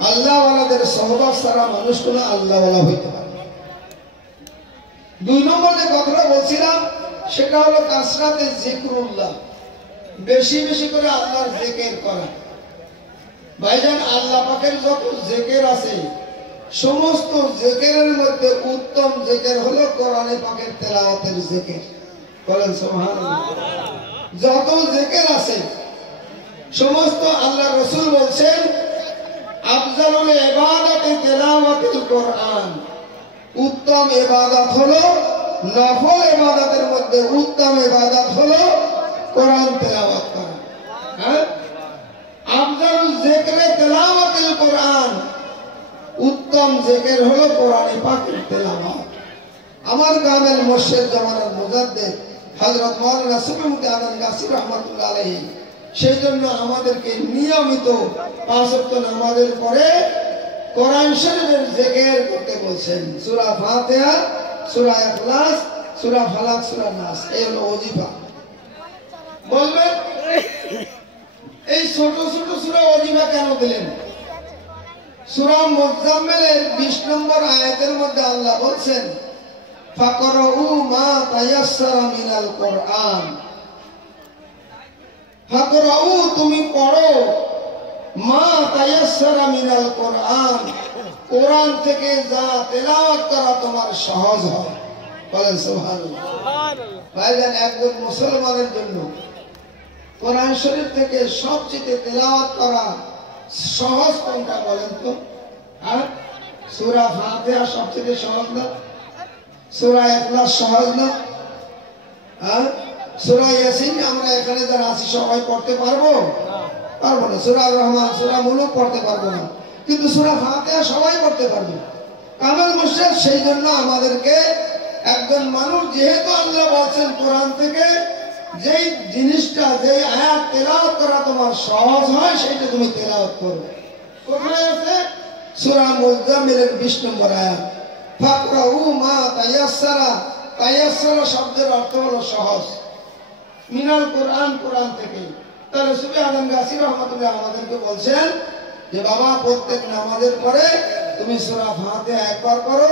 আল্লাহ ওয়ালাদের সহবাস ছাড়া মানুষ কোনো আল্লাহ ওয়ালা হইতে পারে। 2 নম্বর যে কথাটা বলছিলাম সেটা হলো কাসরাতে জিকরুল্লাহ, বেশি বেশি করে আল্লাহর জিকির করা। ভাইজান, আল্লাহ পাকের যত জিকির আছে, সমস্ত জিকিরের মধ্যে উত্তম জিকির হলো কোরআনে পাকের তেলাওয়াতের জিকির। বলেন সুবহানাল্লাহ। যত জিকির আছে সমস্ত, আল্লাহ রাসূল বলছেন আফজালুল ইবাদাতি তিলাওয়াতুল কোরআন। উত্তম ইবাদত হলো, নফল ইবাদতের মধ্যে উত্তম ইবাদত হলো কোরআন তেলাওয়াত করা। হ্যাঁ, আফজালুল যিকরে তেলাওয়াতুল কোরআন, উত্তম জিকির হলো কোরআনে পাকের তেলাওয়াত। আমার কামেল মুর্শিদ জামানার মুজাদ্দিদ হযরত মাওলানা সুবহানুল্লাহ আনন্দ গাছী রাহমাতুল্লাহ আলাইহি সেই জন্য আমাদেরকে নিয়মিত 5 ওয়াক্ত নামাজের পরে কোরআন শরীফের জিকির করতে বলছেন। সূরা ফাতিহা, সূরা ইখলাস, সূরা ফালাক, সূরা নাস, এই হলো ওজিফা। বলবেন এই ছোট ছোট সূরা ওজিফা কেন দিলেন? সূরা মুজাম্মিলের 20 নম্বর আয়াতের মধ্যে আল্লাহ বলছেন ফাকরাউ মা তায়াসসারা মিনাল কোরআন। ফাকরাউ, তুমি পড়ো, মা তায়াসসারা মিনাল কোরআন, কোরআন থেকে যা তেলাওয়াত করা তোমার সহজ হয়। বলেন সুবহানাল্লাহ। ভাইজান, একজন মুসলমানের জন্য কোরআন শরীফ থেকে সবচেয়ে তেলাওয়াত করা সহজ কোনটা বলেন তো? আর সূরা ফাতিহা সবচেয়ে সহজ না? সূরা ইখলাস সহজ না? আর সূরা ইয়াসিন আমরা এখানে যারা আছি সবাই পড়তে পারবো? পারবো না। সূরা রহমান, সূরা মুলক পড়তে পারবো না, কিন্তু সূরা ফাতিহা সবাই পড়তে পারবে। কামেল মুর্শিদ সেই জন্য আমাদেরকে, একজন মানুষ যেহেতু আল্লাহ বলছেন কোরআন থেকে যেই জিনিসটা, যেই আয়াত তেলাওয়াত করা তোমার সহজ হয় সেটা তুমি তেলাওয়াত করো। কোথায় আছে? সূরা মুজাম্মিলের 20 নম্বর আয়াত, ফাকরাউ মা তায়াসসারা। তায়াসসারা শব্দের অর্থ হলো সহজ, মিনাল কোরআন, কোরআন থেকে। তাহলে সুফি আজম গাছী রহমাতুল্লাহ আমাদেরকে বলছেন যে বাবা, প্রত্যেক নামাজের পরে তুমি সূরা ফাতিহা একবার করো,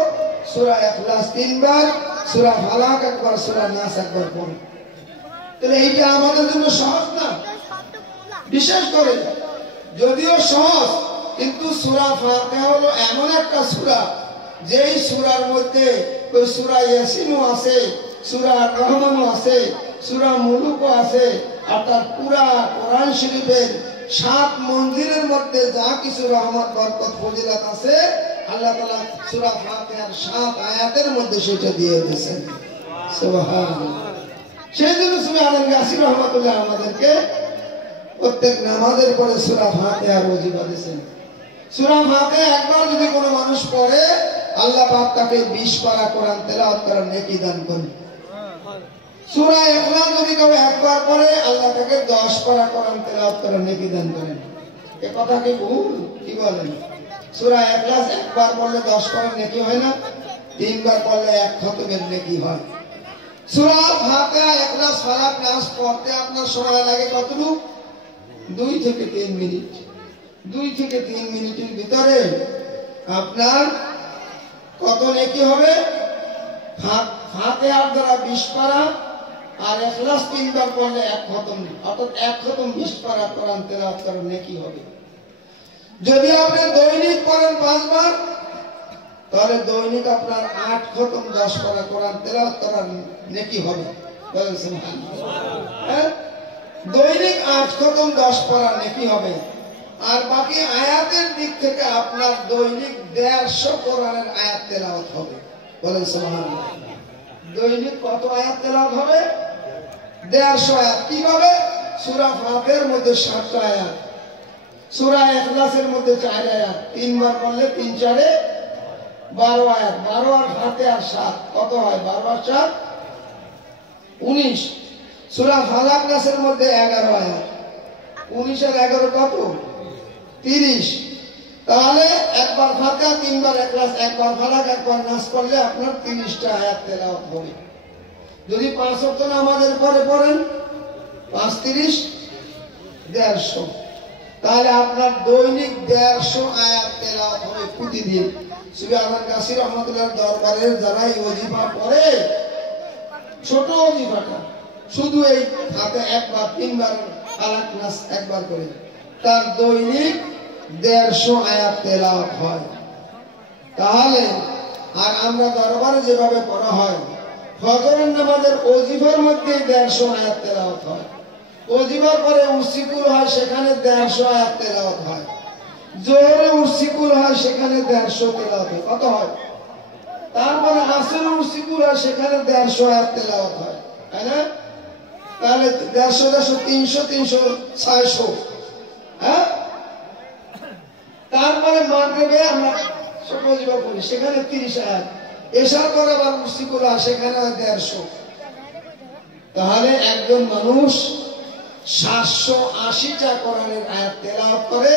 সূরা ইখলাস 3 বার, সূরা ফালাক একবার, সূরা নাস একবার পড়ো। তাহলে এইটা আমাদের জন্য সহজ না? বিশেষ করে যদিও সহজ, কিন্তু সূরা ফাতিহা হলো এমন একটা সূরা, যেই সূরার মধ্যে ওই সূরা ইয়াসিনও আছে, সূরা রহমানও আছে, সূরা মুলুকও আছে। অর্থাৎ পুরা কোরআন শরীফের 7 মঞ্জিলের মধ্যে যা কিছু রহমত, বরকত, ফজিলত আছে, আল্লাহ তাআলা সূরা ফাতিহার 7 আয়াতের মধ্যে সেটা দিয়ে দিয়েছেন। সুবহানাল্লাহ। সেই জন্য সুফি আজম গাছী রহমাতুল্লাহ আমাদেরকে প্রত্যেক নামাজের পরে সূরা ফাতিহার ওজিফা দিয়েছেন। সূরা ফাতিহা একবার যদি কোনো মানুষ পড়ে, আল্লাহ পাক তাকে 20 পারা কোরআন তেলাওয়াত করার নেকি দান করেন। সূরা ইখলাস যদি কেউ একবার পড়ে, আল্লাহ তাকে 10 পারা কোরআন তেলাওয়াত করার নেকি দান করেন। এই কথা কি ভুল? কি বলেন? সূরা ইখলাস একবার পড়লে 10 পারার নেকি হয় না? 3 বার পড়লে 1 খতমের নেকি হয়। সূরা ফাতিহা, ইখলাস, ফালাক, নাস পড়তে আপনার সময় লাগে কতটুকু? 2 থেকে 3 মিনিট। 2 থেকে 3 মিনিটের ভিতরে আপনার কত নেকি হবে? ফাতিহার দ্বারা 20 পারা, আর ইখলাস 3 বার পড়লে 1 খতম, অর্থাৎ 1 খতম 20 পারা কোরআন তেলাওয়াত করার নেকি হবে। যদি আপনি দৈনিক পড়েন 5 বার, তাহলে দৈনিক আপনার 8 খতম 10 পারা কোরআন তেলাওয়াত করার নেকি হবে। বলেন সুবহানাল্লাহ। দৈনিক 8 খতম 10 পারা নেকি হবে। আর বাকি আয়াতের দিক থেকে আপনার দৈনিক 150 কোরআনের আয়াত তেলাওয়াত হবে। বলেন সুবহানাল্লাহ। দৈনিক কত আয়াত তেলাওয়াত হবে? 150 আয়াত। কিভাবে? সূরা ফাতিহার মধ্যে 7টা আয়াত, সূরা ইখলাসের মধ্যে 4 আয়াত, 3 বার পড়লে 3 4 12 আয়াত, 12 আর ফাতিহার 7 কত হয়? 12 আর 7 19। সূরা ফালাক, নাসের মধ্যে 11 আয়াত, 19 আর 11 কত? 30। তাহলে একবার ফাতিহা, 3 বার ইখলাস, একবার ফালাক, একবার নাস পড়লে আপনার 30টা আয়াত তেলাওয়াত হবে। যদি 5 ওয়াক্ত নামাজের পরে পড়েন, 5 30 150, তাহলে আপনার দৈনিক 150 আয়াত তেলাওয়াত হবে প্রতিদিন। সুফি আজম গাছী রহমাতুল্লাহর দরবারের যারা এই ওজিফা পড়ে, ছোট ওজিফাটা শুধু এই ফাতিহা একবার, 3 বার ফালাক, নাস একবার করে, তার দৈনিক 150 আয়াত তেলাওয়াত হয়। তাহলে আর আমরা দরবারে যেভাবে পড়া হয়, ফজরের নামাজের ওজিফার মধ্যে 150 আয়াত তেলাওয়াত হয়। ওজিফার পরে উসিকুল হয়, সেখানে 150 আয়াত তেলাওয়াত হয়। জোহরে উসিকুল হয়, সেখানে 150 তেলাওয়াত হয়। কত হয়? তারপরে আসরে উসিকুল হয়, সেখানে 150 আয়াত তেলাওয়াত হয়, তাই না? তাহলে 150 300 300 600। হ্যাঁ, তারপরে মাগরিবে আমরা ছোট ওজিফা পড়ি, সেখানে 30 আয়াত। এশার পরে আবার উসিকুল হয়, সেখানে 150। তাহলে একজন মানুষ 780টা কোরআনের আয়াত তেলাওয়াত করে।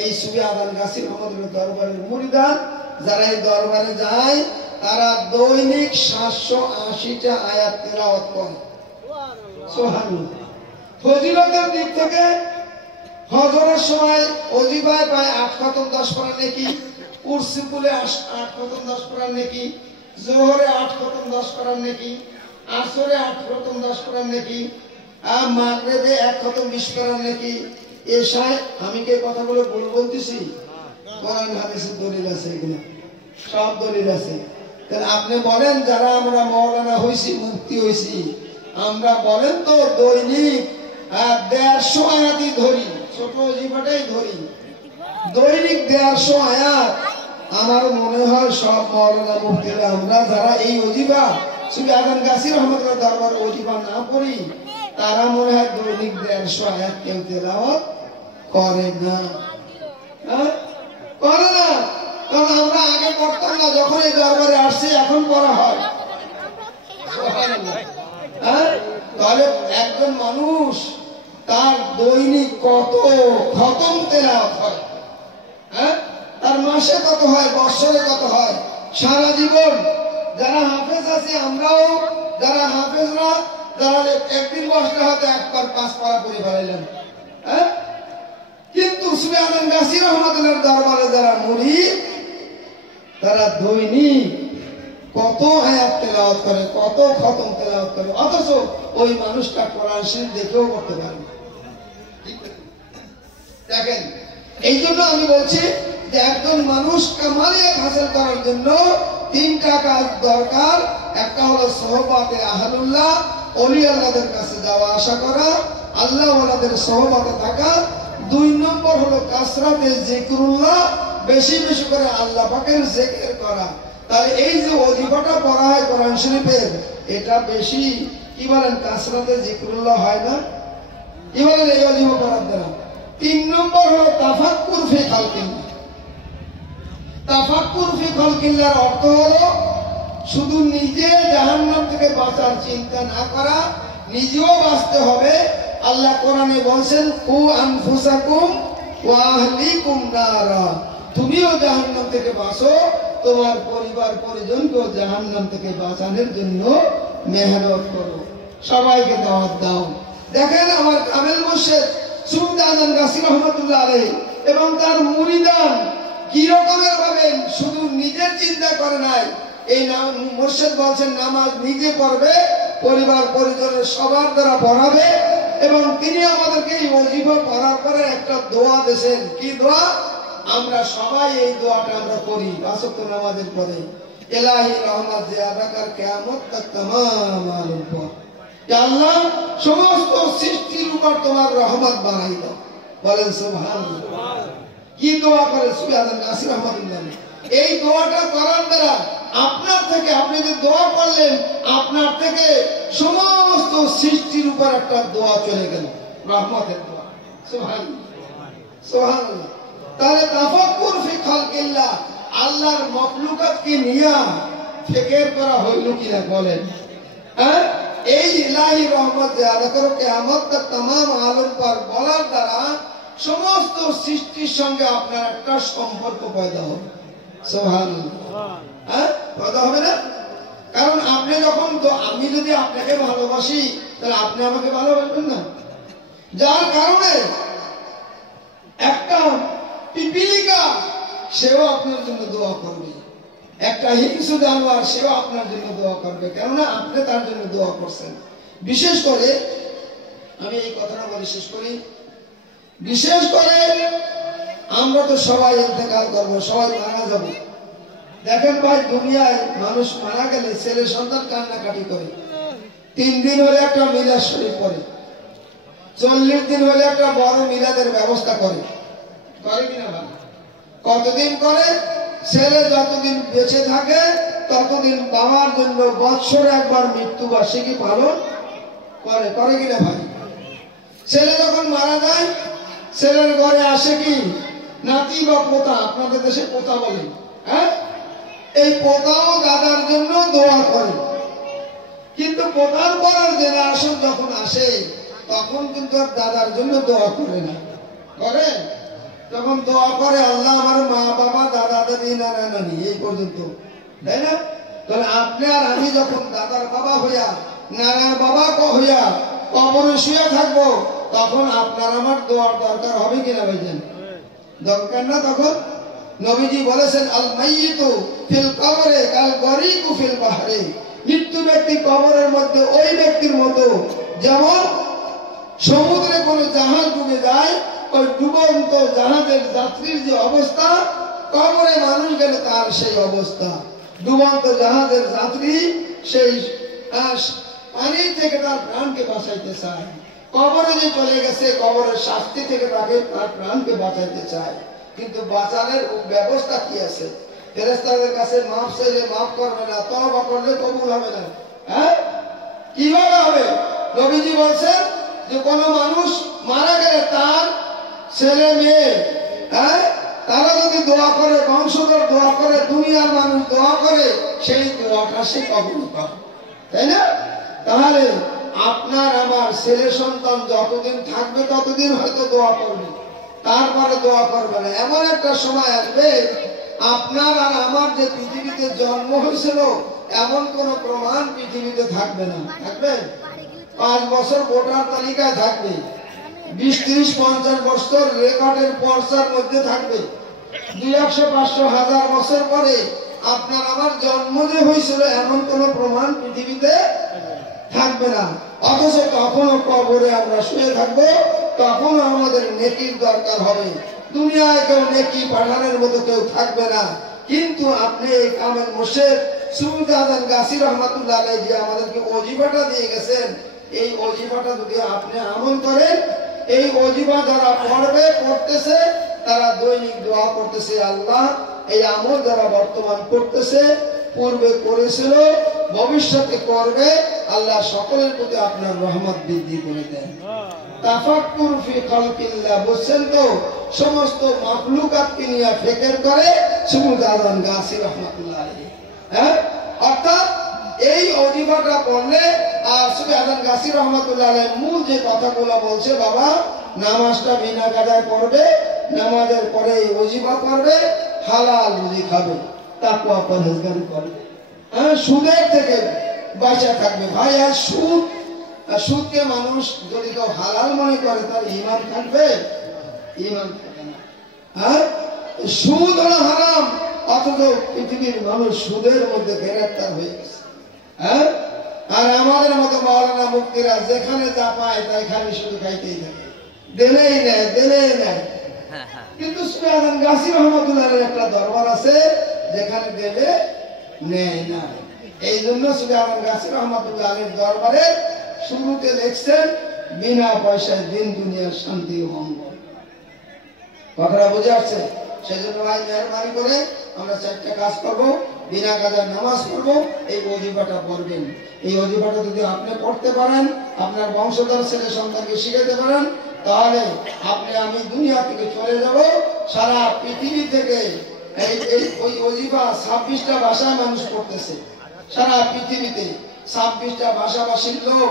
এই সুফি আজম গাছী রহমাতুল্লাহ দরবারের মুরিদান যারা এই দরবারে যায়, তারা দৈনিক 780টা আয়াত তেলাওয়াত করে। সুবহানাল্লাহ। ফজিলতের দিক থেকে ফজরের সময় ওজিফায় পায় 8 খতম 10 পারা নেকি, উসিকুলে 8 খতম 10 পারা নেকি, জোহরে 8 খতম 10 পারা নেকি, আসরে 8 খতম 10 পারা নেকি, আর মাগরিবে 1 খতম 20 পারা নেকি। এশায় আমি কে কথাগুলো বলতেছি, কোরআন হাদিসের দলিল আছে, এগুলো সব দলিল আছে। তাহলে আপনি বলেন, যারা আমরা মাওলানা হইছি, মুফতি হইছি, আমরা বলেন তো দৈনিক 150 আয়াতই ধরি, ছোট ওজিফাটাই ধরি, দৈনিক 150 আয়াত। আমার মনে হয় সব মাওলানা মুফতিরা আমরা যারা এই ওজিফা সুফি আজম গাছী রহমাতুল্লাহ দরবার ওজিফা না পড়ি, তারা মনে হয় দৈনিক 150 আয়াত কেউ তেলাওয়াত করে না। করে না, কারণ আমরা আগে পড়তাম না, যখন এই দরবারে আসছে এখন পড়া হয়। তাহলে একজন দৈনিক কত খতম তেলাওয়াত হয়, হ্যাঁ, তার মাসে কত হয়, বৎসরে কত হয়, সারা জীবন। যারা হাফেজ আছে, আমরাও যারা হাফেজ না, যারা একদিন বসলে হয়তো একবার 5 পারা পড়ে ফেলাইলাম, হ্যাঁ, কিন্তু সুফিয়ান গাছি রহমাতুল্লাহর দরবারে যারা মুরিদ, তারা দৈনিক কত আয়াত তেলাওয়াত করে, কত খতম তেলাওয়াত করে, অথচ ওই মানুষটা কোরআন শরীফ দেখেও করতে পারে না। দেখেন, এই জন্য আমি বলছি যে একজন মানুষ কামালিয়াত হাসিল করার জন্য 3টা কাজ দরকার। একটা হলো সোহবাতে আহলুল্লাহ, ওলি আল্লাহদের কাছে যাওয়া আসা করা, আল্লাহ ওয়ালাদের সোহবাতে থাকা। 2 নম্বর হলো কাসরাতে জিকরুল্লাহ, বেশি বেশি করে আল্লাহ পাকের জিকির করা। তাহলে এই যে ওজিফাটা পড়া হয় কোরআন শরীফের, এটা বেশি কি বলেন কাসরাতে জিকরুল্লাহ হয় না? কি বলেন এই ওজিফা পড়ার দ্বারা? 3 নম্বর হলো তাফাক্কুর ফি খালকিল্লাহ। তাফাক্কুর ফি খালকিল্লাহর অর্থ হলো শুধু নিজে জাহান্নাম থেকে বাঁচার চিন্তা না করা, নিজেও বাঁচতে হবে। আল্লাহ কোরআনে বলেন কু আনফুসাকুম ওয়া আহলিকুম নারা, তুমিও জাহান্নাম থেকে বাঁচো, তোমার পরিবার পরিজনকেও জাহান্নাম থেকে বাঁচানোর জন্য মেহনত করো, সবাইকে দাওয়াত দাও। দেখেন আমার কামেল মুর্শিদ সুফিয়ান গাছি রহমাতুল্লাহ আলাইহি এবং তার মুরিদান কি রকমের ভাবে শুধু নিজের চিন্তা করে নাই। এই মুর্শিদ বলছেন নামাজ নিজে পড়বে, পরিবার পরিজনের সবার দ্বারা পড়াবে, এবং তিনি আমাদেরকে এই ওজিফা পড়ার পরে একটা দোয়া দিয়েছেন। কি দোয়া? আমরা সবাই এই দোয়াটা আমরা করি 5 ওয়াক্ত নামাজের পরে। ইলাহি রহমত জিয়াদা কর কিয়ামত তক तमाम আলম পর, হে আল্লাহ সমস্ত সৃষ্টির উপর তোমার রহমত বাড়াই দাও। বলেন সুবহানাল্লাহ। কি দোয়া করে সুফিয়ান গাছি রহমাতুল্লাহ? এই দোয়াটা করার দ্বারা আপনার থেকে, আপনি যে দোয়া করলেন, আপনার থেকে সমস্ত সৃষ্টির উপর একটা দোয়া চলে গেল, রহমতের দোয়া। সুবহানাল্লাহ, সুবহানাল্লাহ। তাহলে তাফাক্কুর ফি খালকিল্লাহ, আল্লাহর মখলুকাতকে নিয়ে ফিকির করা হইল কিনা বলেন? হ্যাঁ, এই ইলাহি রহমত জিয়াদা করো কিয়ামত তক तमाम আলম পর বলার দ্বারা সমস্ত সৃষ্টির সঙ্গে আপনার একটা সম্পর্ক পয়দা হবে। সুবহানাল্লাহ, হ্যাঁ, পয়দা হবে না? কারণ আপনি যখন, আমি যদি আপনাকে ভালোবাসি, তাহলে আপনি আমাকে ভালোবাসবেন না? যার কারণে একটা পিপিলিকা সেও আপনার জন্য দোয়া করবে, একটা হিংস্র জানোয়ার সেও আপনার জন্য দোয়া করবে, কেননা আপনি তার জন্য দোয়া করছেন। বিশেষ করে আমি এই কথাটা বলে শেষ করি, বিশেষ করে আমরা তো সবাই ইন্তেকাল করব, সবাই মারা যাব। দেখেন ভাই, দুনিয়ায় মানুষ মারা গেলে ছেলে সন্তান কান্নাকাটি করে। 3 দিন হলে একটা মিলাদ শরীফ পড়ে, 40 দিন হলে একটা বড় মিলাদের ব্যবস্থা করে, করে কিনা ভাই? কতদিন করে? ছেলে যতদিন বেঁচে থাকে ততদিন বাবার জন্য বৎসরে একবার মৃত্যুবার্ষিকী পালন করে, করে কিনা ভাই? ছেলে যখন মারা যায়, ছেলের ঘরে আসে কি নাতি বা পোতা, আপনাদের দেশে পোতা বলে, হ্যাঁ, এই পোতাও দাদার জন্য দোয়া করে। কিন্তু পোতার পরের জেনারেশন যখন আসে, তখন কিন্তু আর দাদার জন্য দোয়া করে না, করে? তখন দোয়া করে আল্লাহ আমার মা বাবা দাদা দাদি নানা নানি এই পর্যন্ত, তাই না? তাহলে আপনি আর আমি যখন দাদার বাবা হইয়া, নানার বাবা হইয়া কবরে শুয়ে থাকবো, তখন আপনার আমার দোয়ার দরকার হবে কিনা ভাইজান? দরকার না? তখন নবীজি বলেছেন আল মাইয়িতু ফিল কবরে কাল গরিকু ফিল বাহরে, মৃত্যু ব্যক্তি কবরের মধ্যে ওই ব্যক্তির মতো যেমন সমুদ্রে কোন জাহাজ ডুবে যায়, ওই ডুবন্ত জাহাজের যাত্রীর যে অবস্থা, কবরে মানুষ গেলে তার সেই অবস্থা। ডুবন্ত জাহাজের যাত্রী সেই পানির থেকে তার প্রাণকে বাঁচাইতে চায়, কবরে যে চলে গেছে কবরের শাস্তি থেকে তাকে তার প্রাণকে বাঁচাইতে চায়, কিন্তু বাঁচানোর ব্যবস্থা কি আছে? ফেরেশতাদের কাছে মাফ চাইলে মাফ করবে না, তওবা করলে কবুল হবে না। হ্যাঁ, কিভাবে হবে? নবীজি বলছেন যে কোন মানুষ মারা গেলে তার ছেলে মেয়ে, হ্যাঁ, তারা যদি দোয়া করে, বংশধর দোয়া করে, দুনিয়ার মানুষ দোয়া করে, সেই দোয়াটা সে কবুল পাবে, তাই না? তাহলে আপনার আমার ছেলে সন্তান যতদিন থাকবে ততদিন হয়তো দোয়া করবে, তারপরে দোয়া করবে না। এমন একটা সময় আসবে আপনার আর আমার যে পৃথিবীতে জন্ম হয়েছিল এমন কোন প্রমাণ পৃথিবীতে থাকবে না। থাকবে 5 বছর ভোটার তালিকায় থাকবে, 20, 30, 50 বছর রেকর্ডের পর্চার মধ্যে থাকবে। 200, 500, 1000 বছর পরে আপনার আমার জন্ম যে হয়েছিল এমন কোন প্রমাণ পৃথিবীতে থাকবে না। অথচ তখনও কবরে আমরা শুয়ে থাকবো, তখনও আমাদের নেকির দরকার হবে। দুনিয়ায় কেউ নেকি পাঠানোর মতো কেউ থাকবে না। কিন্তু আপনি এই কামেল মুর্শিদ সুলতান গাছি রহমাতুল্লাহ আলাইহি যে আমাদেরকে ওজিফাটা দিয়ে গেছেন, এই ওজিফাটা যদি আপনি আমল করেন, এই ওজিফা যারা পড়বে পড়তেছে তারা দৈনিক দোয়া করতেছে, আল্লাহ এই আমল যারা বর্তমান করতেছে, পূর্বে করেছিল, ভবিষ্যতে করবে, আল্লাহ সকলের প্রতি আপনার রহমত বৃদ্ধি করে দেন। তাফাক্কুর ফি খালকিল্লাহ, বুঝছেন তো? সমস্ত মাখলুকাতকে নিয়ে ফিকির করে সুলতান গাছি রহমাতুল্লাহ আলাইহি। হ্যাঁ, অর্থাৎ এই ওজিফাটা পড়লে আর সুলতান গাছি রহমাতুল্লাহ আলাইহি মূল যে কথাগুলো বলছে, বাবা নামাজটা বিনা কাদায় পড়বে, নামাজের পরে এই ওজিফা পড়বে, হালাল রুজি খাবে, তাকওয়া পরহেজগারি করবে, হ্যাঁ, সুদের থেকে বাঁচা থাকবে। ভাই আর সুদকে মানুষ যদি কেউ হালাল মনে করে তার ঈমান থাকবে? ঈমান থাকবে না। হ্যাঁ, সুদ হলো হারাম, অথচ পৃথিবীর মানুষ সুদের মধ্যে গ্রেফতার হয়ে গেছে। হ্যাঁ, আর আমাদের মতো মাওলানা মুফতিরা যেখানে যা পায় তাই খালি শুধু খাইতেই থাকে, দিলেই নেয়, দিলেই নেয়। কিন্তু সুলতান গাছি রহমাতুল্লাহর একটা দরবার আছে যেখানে দেবে নেয় না। এই জন্য সুলতান গাছি রহমাতুল্লাহর দরবারে শুরুতে লিখছেন বিনা পয়সায় দিন দুনিয়ার শান্তি ও মঙ্গল। কথাটা বুঝে আসছে? সেজন্য ভাই মেহরবানি করে আমরা 4টা কাজ করব, বিনা কাজার নামাজ পড়ব, এই ওজিফাটা পড়বেন। এই ওজিফাটা যদি আপনি পড়তে পারেন, আপনার বংশধর ছেলে সন্তানকে শিখাতে পারেন, তাহলে আপনি আমি দুনিয়া থেকে চলে যাব। সারা পৃথিবী থেকে ওই ওজিফা 26টা ভাষায় মানুষ পড়তেছে। সারা পৃথিবীতে 26টা ভাষাভাষীর লোক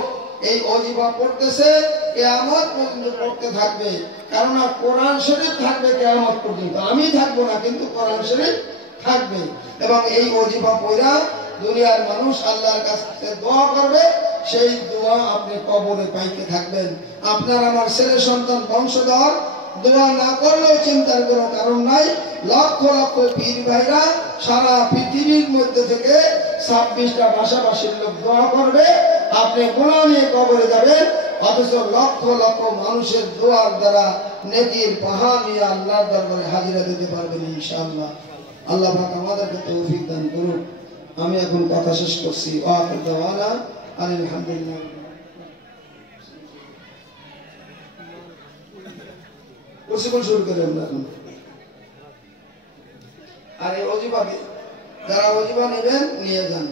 এই ওজিফা পড়তেছে, কিয়ামত পর্যন্ত পড়তে থাকবে। কেননা কোরআন শরীফ থাকবে কিয়ামত পর্যন্ত, আমি থাকবো না, কিন্তু কোরআন শরীফ থাকবে। এবং এই ওজিফা পড়া দুনিয়ার মানুষ আল্লাহর কাছে দোয়া করবে, সেই দোয়া আপনি কবরে পাইতে থাকবেন। আপনার আমার ছেলে সন্তান বংশধর দোয়া না করলেও চিন্তার কোনো কারণ নাই। লক্ষ লক্ষ পীর ভাইরা সারা পৃথিবীর মধ্যে থেকে 26টা ভাষাভাষীর লোক দোয়া করবে, আপনি গুনাহ নিয়ে কবরে যাবেন, অথচ লক্ষ লক্ষ মানুষের দোয়ার দ্বারা নেকির পাহাড় নিয়ে আল্লাহর দরবারে হাজিরা দিতে পারবেন ইনশাআল্লাহ। আল্লাহ পাক আমাদেরকে তৌফিক দান করুন। আমি এখন কথা শেষ করছি। ওয়াকিল দাওয়ানা আলহামদুলিল্লাহ। শুরু করে আমরা এখন। আর এই ওজিফা যারা ওজিফা নেবেন নিয়ে যান।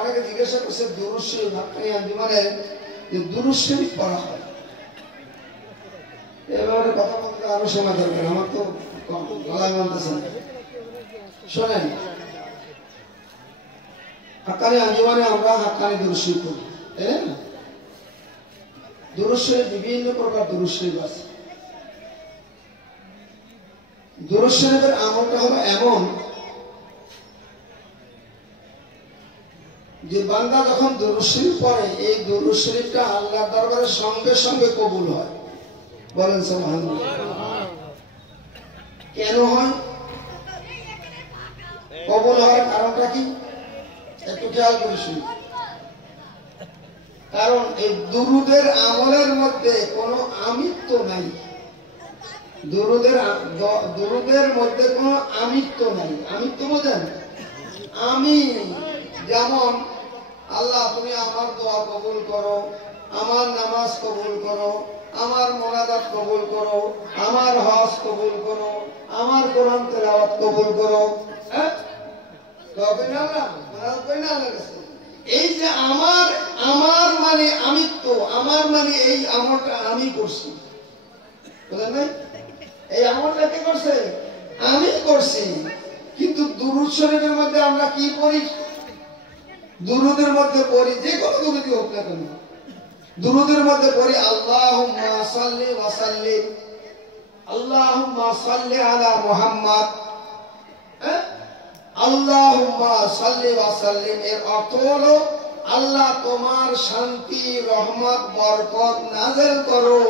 অনেকে জিজ্ঞাসা করছে দুরূদ শরীফ হাক্কানী আঞ্জুমানের যে দুরূদ শরীফ পড়া হয়, এবারে কথা বলতে আরো সময় দরকার, আমার তো গলায় মানতেছে না। শোনেন, হাক্কানী আঞ্জুমানে আমরা হাক্কানী দুরূদ শরীফ পড়ি, তাই না? দুরূদ শরীফ বিভিন্ন প্রকার দুরূদ শরীফ আছে। দুরূদ শরীফের আমলটা হলো এমন যে বান্দা যখন দুরূদ শরীফ পড়ে, এই দুরূদ শরীফটা আল্লাহর দরবারে সঙ্গে সঙ্গে কবুল হয়। বলেন সুবহানাল্লাহ। কেন হয়? কবুল হওয়ার কারণটা কি একটু খেয়াল করে শুনুন। কারণ এই দুরূদের আমলের মধ্যে কোনো আমিত্ব নাই। দুরূদের মধ্যে কোনো আমিত্ব নাই। আমিত্ব বোঝেন? আমি যেমন আল্লাহ তুমি আমার দোয়া কবুল করো, আমার নামাজ কবুল করো, আমার মোনাজাত কবুল করো, আমার হজ কবুল করো, আমার কোরআন তেলাওয়াত কবুল করো। হ্যাঁ, এই যে আমার মানে আমিত্ব, আমার মানে এই আমলটা আমি করছি, বুঝলেন নাই? এই আমলটা কে করছে? আমি করছি। কিন্তু দুরূদ শরীফের মধ্যে আমরা কি পড়ি? দুরূদের মধ্যে পড়ি, যে কোনো দুরূদই হোক না কেন, দুরূদের মধ্যে পড়ি আল্লাহুম্মা সাল্লি ওয়া সাল্লিম, আল্লাহুম্মা সাল্লি আলা মুহাম্মাদ, আল্লাহুম্মা সাল্লি ওয়া সাল্লিম। এর অর্থ হলো আল্লাহ তোমার শান্তি, রহমত, বরকত নাযিল করো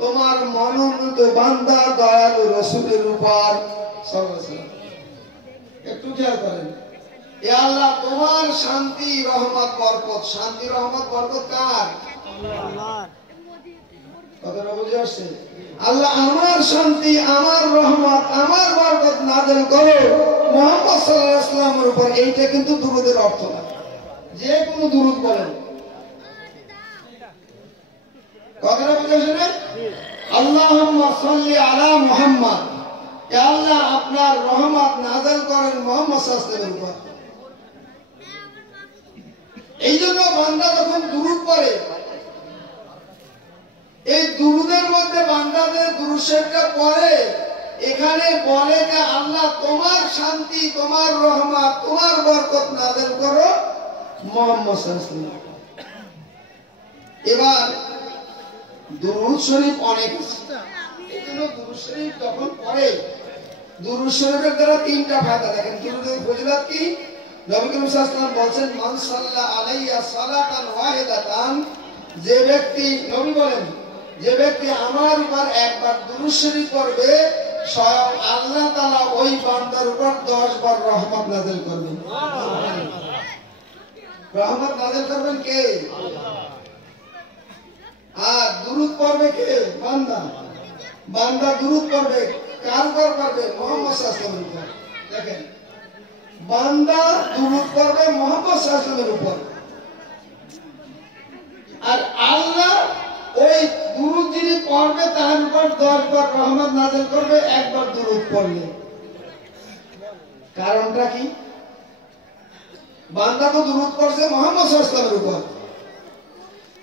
তোমার মনোনীত বান্দা দয়ালু রাসূলের উপর সাল্লাল্লাহু আলাইহি ওয়াসাল্লাম। একটু খেয়াল করেন, এ আল্লাহ তোমার শান্তি, রহমত, বরকত। শান্তি, রহমত, বরকত কার? আল্লাহর। কথাটা বুঝে আসছে? আল্লাহ আমার শান্তি, আমার রহমত, আমার বরকত নাযিল করো মুহাম্মদ সাল্লাল্লাহু আলাইহি ওয়াসাল্লামের উপর। এইটা কিন্তু দুরূদের অর্থ না। যে কোনো দুরূদ বলেন, কথাটা বুঝে আসছে? আল্লাহুম্মা সাল্লি আলা মুহাম্মাদ, হে আল্লাহ আপনার রহমত নাযিল করেন মুহাম্মদ সাল্লাল্লাহু আলাইহি ওয়াসাল্লামের উপর। এই জন্য বান্দা যখন দুরূদ পড়ে, এই দুরূদের মধ্যে বান্দাদের দুরূদ শরীফটা পড়ে, এখানে বলে যে আল্লাহ তোমার শান্তি, তোমার রহমত, তোমার বরকত নাযিল করো মুহাম্মদ সাল্লাল্লাহু আলাইহি ওয়াসাল্লাম। এবার দুরূদ শরীফ অনেক আছে। এই জন্য দুরূদ শরীফ যখন পড়ে, দুরূদ শরীফের দ্বারা তিনটা ফায়দা। দেখেন দুরূদের ফজিলত কি? নবী করিম সাল্লাল্লাহু আলাইহি ওয়াসাল্লাম বলেন, মান সাল্লা আলাইয়া সালাতান ওয়াহিদাতান, যে ব্যক্তি, নবী বলেন, যে ব্যক্তি আমার উপর একবার দুরূদ শরীফ পড়বে, স্বয়ং আল্লাহ তাআলা ওই বান্দার উপর 10 বার রহমত নাযিল করবেন। রহমত নাযিল করবেন কে? আল্লাহ। আর দুরূদ পড়বে কে? বান্দা। বান্দা দুরূদ পড়বে কার উপর পড়বে? মুহাম্মদ সাল্লাল্লাহু আলাইহি ওয়াসাল্লামের উপর। দেখেন, বান্দা দুরূদ পড়বে মুহাম্মদ সাল্লাল্লাহু আলাইহি ওয়াসাল্লামের উপর, আর আল্লাহ ওই দুরূদ যিনি পড়বে তার উপর 10 বার রহমত নাযিল করবে একবার দুরূদ পড়লে। কারণটা কি? বান্দা তো দুরূদ পড়ছে মুহাম্মদ সাল্লাল্লাহু আলাইহি ওয়াসাল্লামের উপর,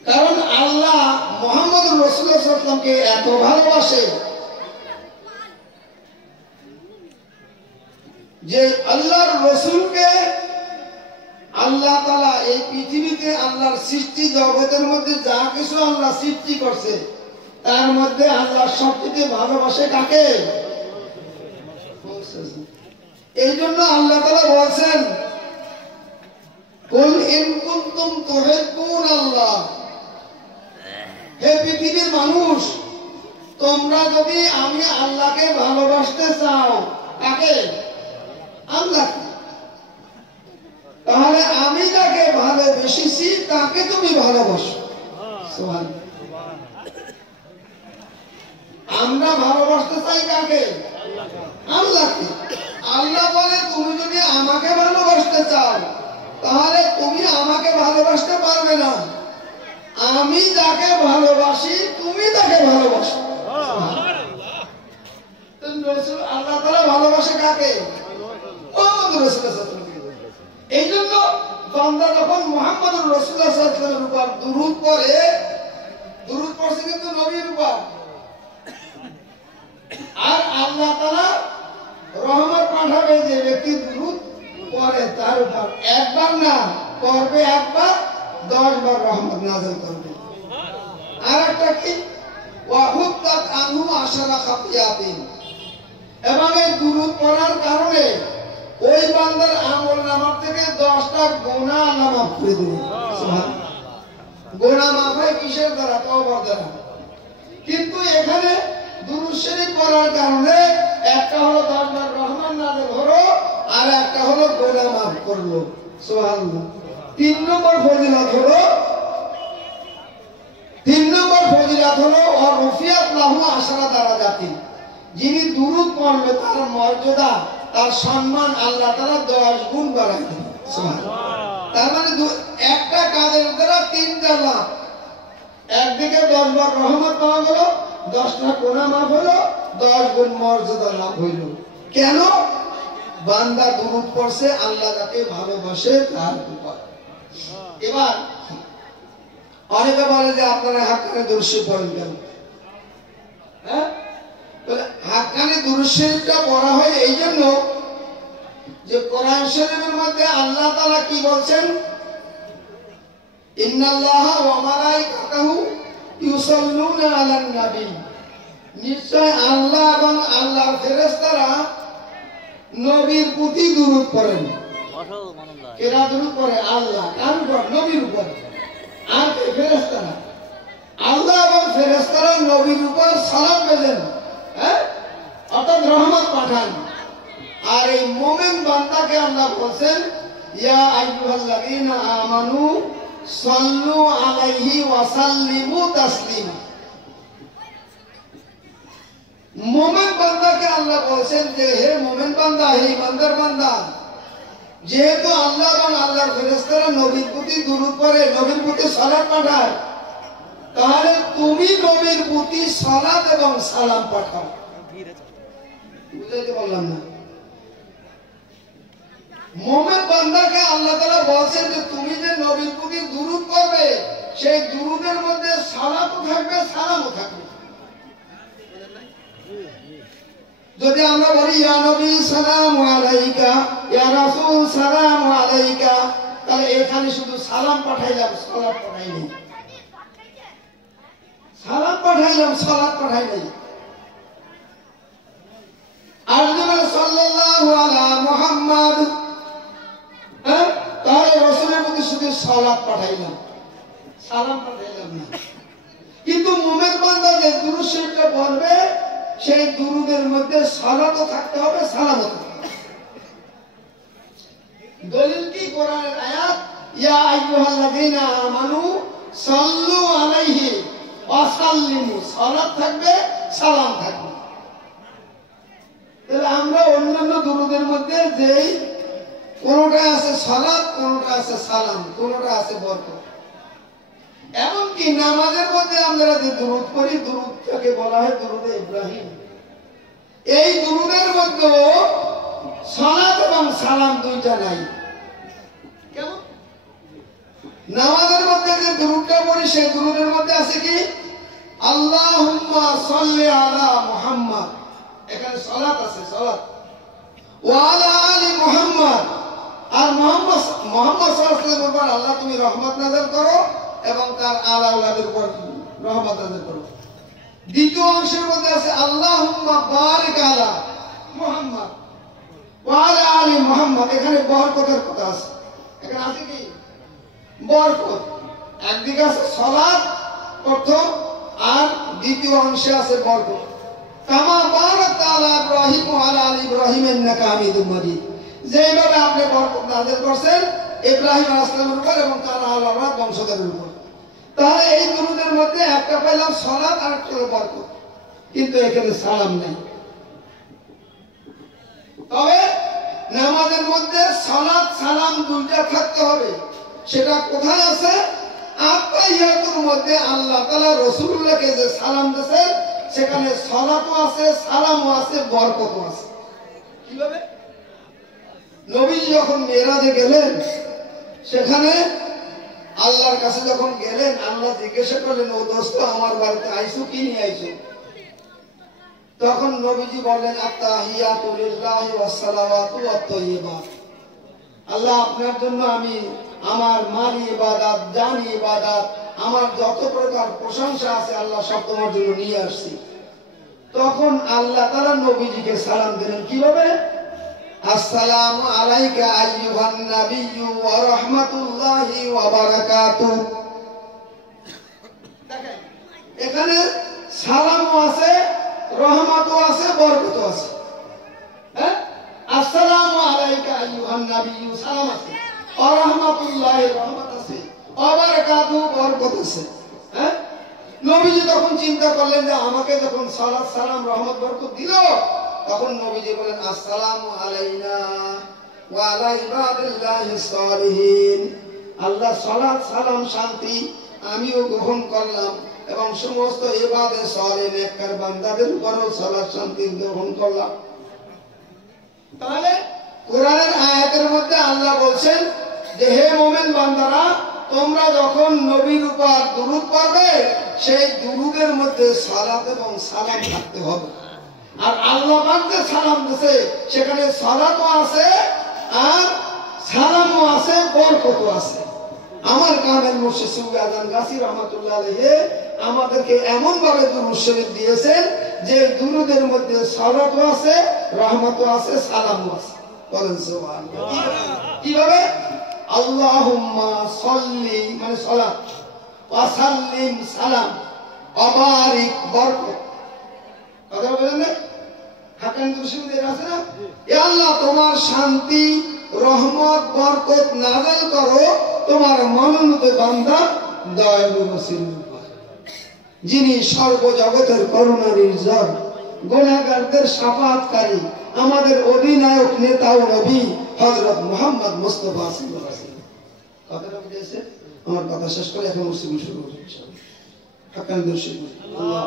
কারণ আল্লাহ মুহাম্মদুর রাসূলুল্লাহ সাল্লাল্লাহু আলাইহি ওয়াসাল্লামকে এত ভালোবাসে যে আল্লাহর রাসূলকে আল্লাহ তাআলা এই পৃথিবীতে আল্লাহর সৃষ্টি জগতের মধ্যে যা কিছু আল্লাহ সৃষ্টি করছে তার মধ্যে আল্লাহ সবচেয়ে ভালোবাসে কাকে? এই জন্য আল্লাহ তাআলা বলেন, কুল ইন কুনতুম তুহিব্বুন আল্লাহ, হে পৃথিবীর মানুষ, তোমরা যদি আমি আল্লাহকে ভালোবাসতে চাও, কাকে? আল্লাহ। তাহলে আমি যাকে ভালোবেসেছি তাকে তুমি ভালোবাসো। সুবহানাল্লাহ। আমরা ভালোবাসতে চাই কাকে? আল্লাহকে। আল্লাহ বলে তুমি যদি আমাকে ভালোবাসতে চাও তাহলে তুমি আমাকে ভালোবাসতে পারবে না, আমি যাকে ভালোবাসি তুমি তাকে ভালোবাসো। আল্লাহ তাআলা ভালোবাসে কাকে? মুহাম্মদুর রাসূলুল্লাহ। এই জন্য বান্দা যখন মুহাম্মদুর রাসূলুল্লাহ সাল্লাল্লাহু আলাইহি ওয়াসাল্লামের উপর দুরূদ পড়ে, দুরূদ পড়ছে কিন্তু নবীর উপর, আর আল্লাহ তাআলা রহমত পাঠাবে যে ব্যক্তি দুরূদ পড়ে তার উপর। একবার না, পড়বে একবার 10 বার রহমত নাযিল করবে। আর একটা কি? ওয়াহুত্তাত আনহু আশারা খাতিয়াতিন, এবং এই দুরূদ পড়ার কারণে ওই বান্দার আমলনামার থেকে 10টা গুনাহ আল্লাহ মাফ করে দিবেন। সুবহানাল্লাহ। গুনাহ মাফ হয় কিসের দ্বারা? তওবার দ্বারা। কিন্তু এখানে দুরূদ শরীফ পড়ার কারণে একটা হলো 10 বার রহমত নাযিল হলো, আর একটা হলো গুনাহ মাফ করলো। সুবহানাল্লাহ। 3 নম্বর ফজিলত হলো রফিয়াত লাহু আশরা দারাজাতিন, যিনি দুরূদ পড়বে তার মর্যাদা, তার সম্মান আল্লাহ তাআলা 10 গুণ বাড়ায় দেন। সুবহানাল্লাহ। তার মানে একটা কাজের দ্বারা 3টা লাভ। একদিকে 10 বার রহমত পাওয়া গেল, 10টা গুনাহ মাফ হলো, 10 গুণ মর্যাদা লাভ হইল। কেন? বান্দা দুরূদ পড়ছে আল্লাহ যাকে ভালোবাসে তার উপর। এবার অনেকে বলে যে আপনারা হাক্কানি দুরূদ শরীফ পড়েন কেন? হাক্কানি দুরূদ শরীফটা পড়া হয় এই জন্য যে কোরআন শরীফের মধ্যে আল্লাহ তাআলা কি বলছেন, ইন্নাল্লাহা ওয়া মালাইকাতাহু ইউসাল্লুনা আলান নবী, নিশ্চয় আল্লাহ এবং আল্লাহর ফেরেশতারা নবীর প্রতি দুরূদ পড়েন। কেরা দুরূদ পড়ে? আল্লাহ। কার উপর? নবীর উপর। আর ফেরেশতারা, আল্লাহ এবং ফেরেশতারা নবীর উপর সালাম ভেজেন, অর্থাৎ রহমত পাঠান। আর এই মুমিন বান্দাকে আল্লাহ বলেন, ইয়া আইয়ুহাল্লাযীনা আমানু সাল্লু আলাইহি ওয়া সাল্লিমু তাসলিমা। মুমিন বান্দাকে আল্লাহ বলেন যে হে মুমিন বান্দা, হে ইমানদার বান্দা, যেহেতু আল্লাহ এবং আল্লাহর ফেরেশতারা নবীর প্রতি দুরূদ পড়ে, নবীর প্রতি সালাত পাঠায়, তাহলে তুমি নবীর প্রতি সালাত এবং সালাম পাঠাও। বুঝাইতে পারলাম না? মুমিন বান্দাকে আল্লাহ তাআলা বলেন যে তুমি যে নবীর প্রতি দুরূদ পড়বে, সেই দুরূদের মধ্যে সালাতও থাকবে, সালামও থাকবে। যদি আমরা বলি ইয়া নবী সালামু আলাইকা, ইয়া রাসূল সালামু আলাইকা, তাহলে এখানে শুধু সালাম পাঠাইলাম, সালাত পাঠাইনি। সালাম পাঠাইলাম, সালাত পাঠাইনি। আর যদি সাল্লাল্লাহু আলা মুহাম্মদ, তাহলে রাসূলের প্রতি শুধু সালাত পাঠাইলাম, সালাম পাঠাইলাম না। কিন্তু মুমিন বান্দা যে দুরূদ শরীফটা পড়বে, সেই দুরূদের মধ্যে সালাতও থাকতে হবে, সালামও থাকতে হবে। দলিল কি? কোরআনের আয়াত, ইয়া আইয়ুহাল্লাযীনা আমানু সাল্লু আলাইহি ওয়া সাল্লিমু, সালাত থাকবে, সালাম থাকবে। তাহলে আমরা অন্যান্য দুরূদের মধ্যে যেই কোনটা আছে সালাত, কোনটা আছে সালাম, কোনটা আছে বরকত। এমনকি নামাজের মধ্যে আমরা যে দুরূদ পড়ি, দুরূদটাকে বলা হয় দুরূদে ইব্রাহিম। এই দুরূদের মধ্যে সালাত এবং সালাম দুইটা নাই। কেমন? নামাজের মধ্যে যে দুরূদটা পড়ি, সেই দুরূদের মধ্যে আছে কি, আল্লাহুম্মা সাল্লি আলা মুহাম্মদ, এখানে সালাত আছে, সালাত। ওয়া আলা আলি মুহাম্মদ, আর মুহাম্মদ সাল্লাল্লাহু আলাইহি ওয়াসাল্লামের উপর আল্লাহ তুমি রহমত নাযিল করো এবং তার আলা আওলাদের উপর রহমত নাযিল করো। দ্বিতীয় অংশের মধ্যে আছে আল্লাহুম্মা বারিক আলা মুহাম্মদ ওয়া আলা আলি মুহাম্মদ, এখানে বরকতের কথা আছে। এখানে আছে কি? বরকত। একদিকে আছে সালাত প্রথম, আর দ্বিতীয় অংশে আছে বরকত। কামা বারাকতা আলা ইব্রাহিম ওয়া আলা আলি ইব্রাহিম ইন্নাকা হামিদুম মাজিদ, যেভাবে আপনি বরকত নাযিল করেছেন ইব্রাহিম আলাইহিস সালামের উপর এবং তার আহলে বাইত বংশধরের উপর। তাহলে এই দুরূদের মধ্যে একটা পেলাম সালাত, আর একটা হলো বরকত, কিন্তু এখানে সালাম নেই। তবে নামাজের মধ্যে সালাত সালাম দুইটা থাকতে হবে। সেটা কোথায় আছে? আত্তাহিয়াতুর মধ্যে আল্লাহ তাআলা রাসূলুল্লাহকে যে সালাম দিয়েছেন, সেখানে সালাতও আছে, সালামও আছে, বরকতও আছে। কিভাবে? নবী যখন মেরাজে গেলেন, সেখানে আল্লাহর কাছে যখন গেলেন, আল্লাহ জিজ্ঞাসা করলেন, ও দোস্ত আমার বাড়িতে আইছো, কি নিয়ে আইছো? তখন নবীজি বললেন, আত্তাহিয়াতু লিল্লাহি ওয়াস সালাওয়াতু ওয়াত তাইয়্যিবাত, আল্লাহ আপনার জন্য আমি আমার মালি ইবাদত, জানি ইবাদত, আমার যত প্রকার প্রশংসা আছে আল্লাহ সব তোমার জন্য নিয়ে আসছি। তখন আল্লাহ তাআলা নবীজিকে সালাম দিলেন কিভাবে? আসসালামু আলাইকা আইয়ুহান নাবিয়্যু ওয়া রাহমাতুল্লাহি ওয়া বারাকাতুহু। দেখেন এখানে সালামও আছে, রহমতও আছে, বরকতও আছে। হ্যাঁ, আসসালামু আলাইকা আইয়ুহান নাবিয়্যু, সালাম আছে, ওয়া রাহমাতুল্লাহি, রহমত আছে, ওয়া বারাকাতুহু, বরকত আছে। হ্যাঁ, নবীজি তখন চিন্তা করলেন যে আমাকে যখন সালাত সালাম রহমত বরকত দিল, তখন নবীজি বলেন, আসসালামু আলাইনা ওয়া আলা ইবাদিল্লাহিস সালিহিন, আল্লাহ সালাত সালাম শান্তি আমিও গ্রহণ করলাম এবং সমস্ত ইবাদে সালেহ নেককার বান্দাদের উপরও সালাত শান্তি গ্রহণ করলাম। তাহলে কোরআনের আয়াতের মধ্যে আল্লাহ বলছেন যে হে মুমিন বান্দারা, তোমরা যখন নবীর উপর দুরূদ পড়বে, সেই দুরূদের মধ্যে সালাত এবং সালাম থাকতে হবে। আর আল্লাহ পাক যে সালাম দিয়েছে সেখানে সালাতও আছে আর সালামও আছে, বরকতও আছে। আমার কামেল মুর্শিদ সুফি আজান গাছী রহমাতুল্লাহ আলাইহি আমাদেরকে এমন ভাবে দুরূদ শরীফ দিয়েছেন যে দুরুদের মধ্যে সালাতও আছে, রহমতও আছে, সালামও আছে। বলেন সুবহানাল্লাহ। কিভাবে? আল্লাহুম্মা সাল্লি মানে সালাত, ওয়া সাল্লিম সালাম, ওয়া বারিক বরকত। কথা বলেন না? হাকান দুরুদ আছে না? হে আল্লাহ, তোমার শান্তি, রহমত, বরকত নাযিল করো তোমার মনোনীত বান্দা দয়ালু রাসূল যিনি সর্বজগতের করুণা নির্ঝর, গুনাহগারদের শাফাআতকারী, আমাদের অধিনায়ক নেতা ও নবী হযরত মুহাম্মদ মুস্তাফা সাল্লাল্লাহু আলাইহি ওয়াসাল্লাম। কথাটা বুঝেছে? আমার কথা শেষ করে এখন মুসলিম শুরু করব ইনশাআল্লাহ। হাকান দুরুদ আল্লাহ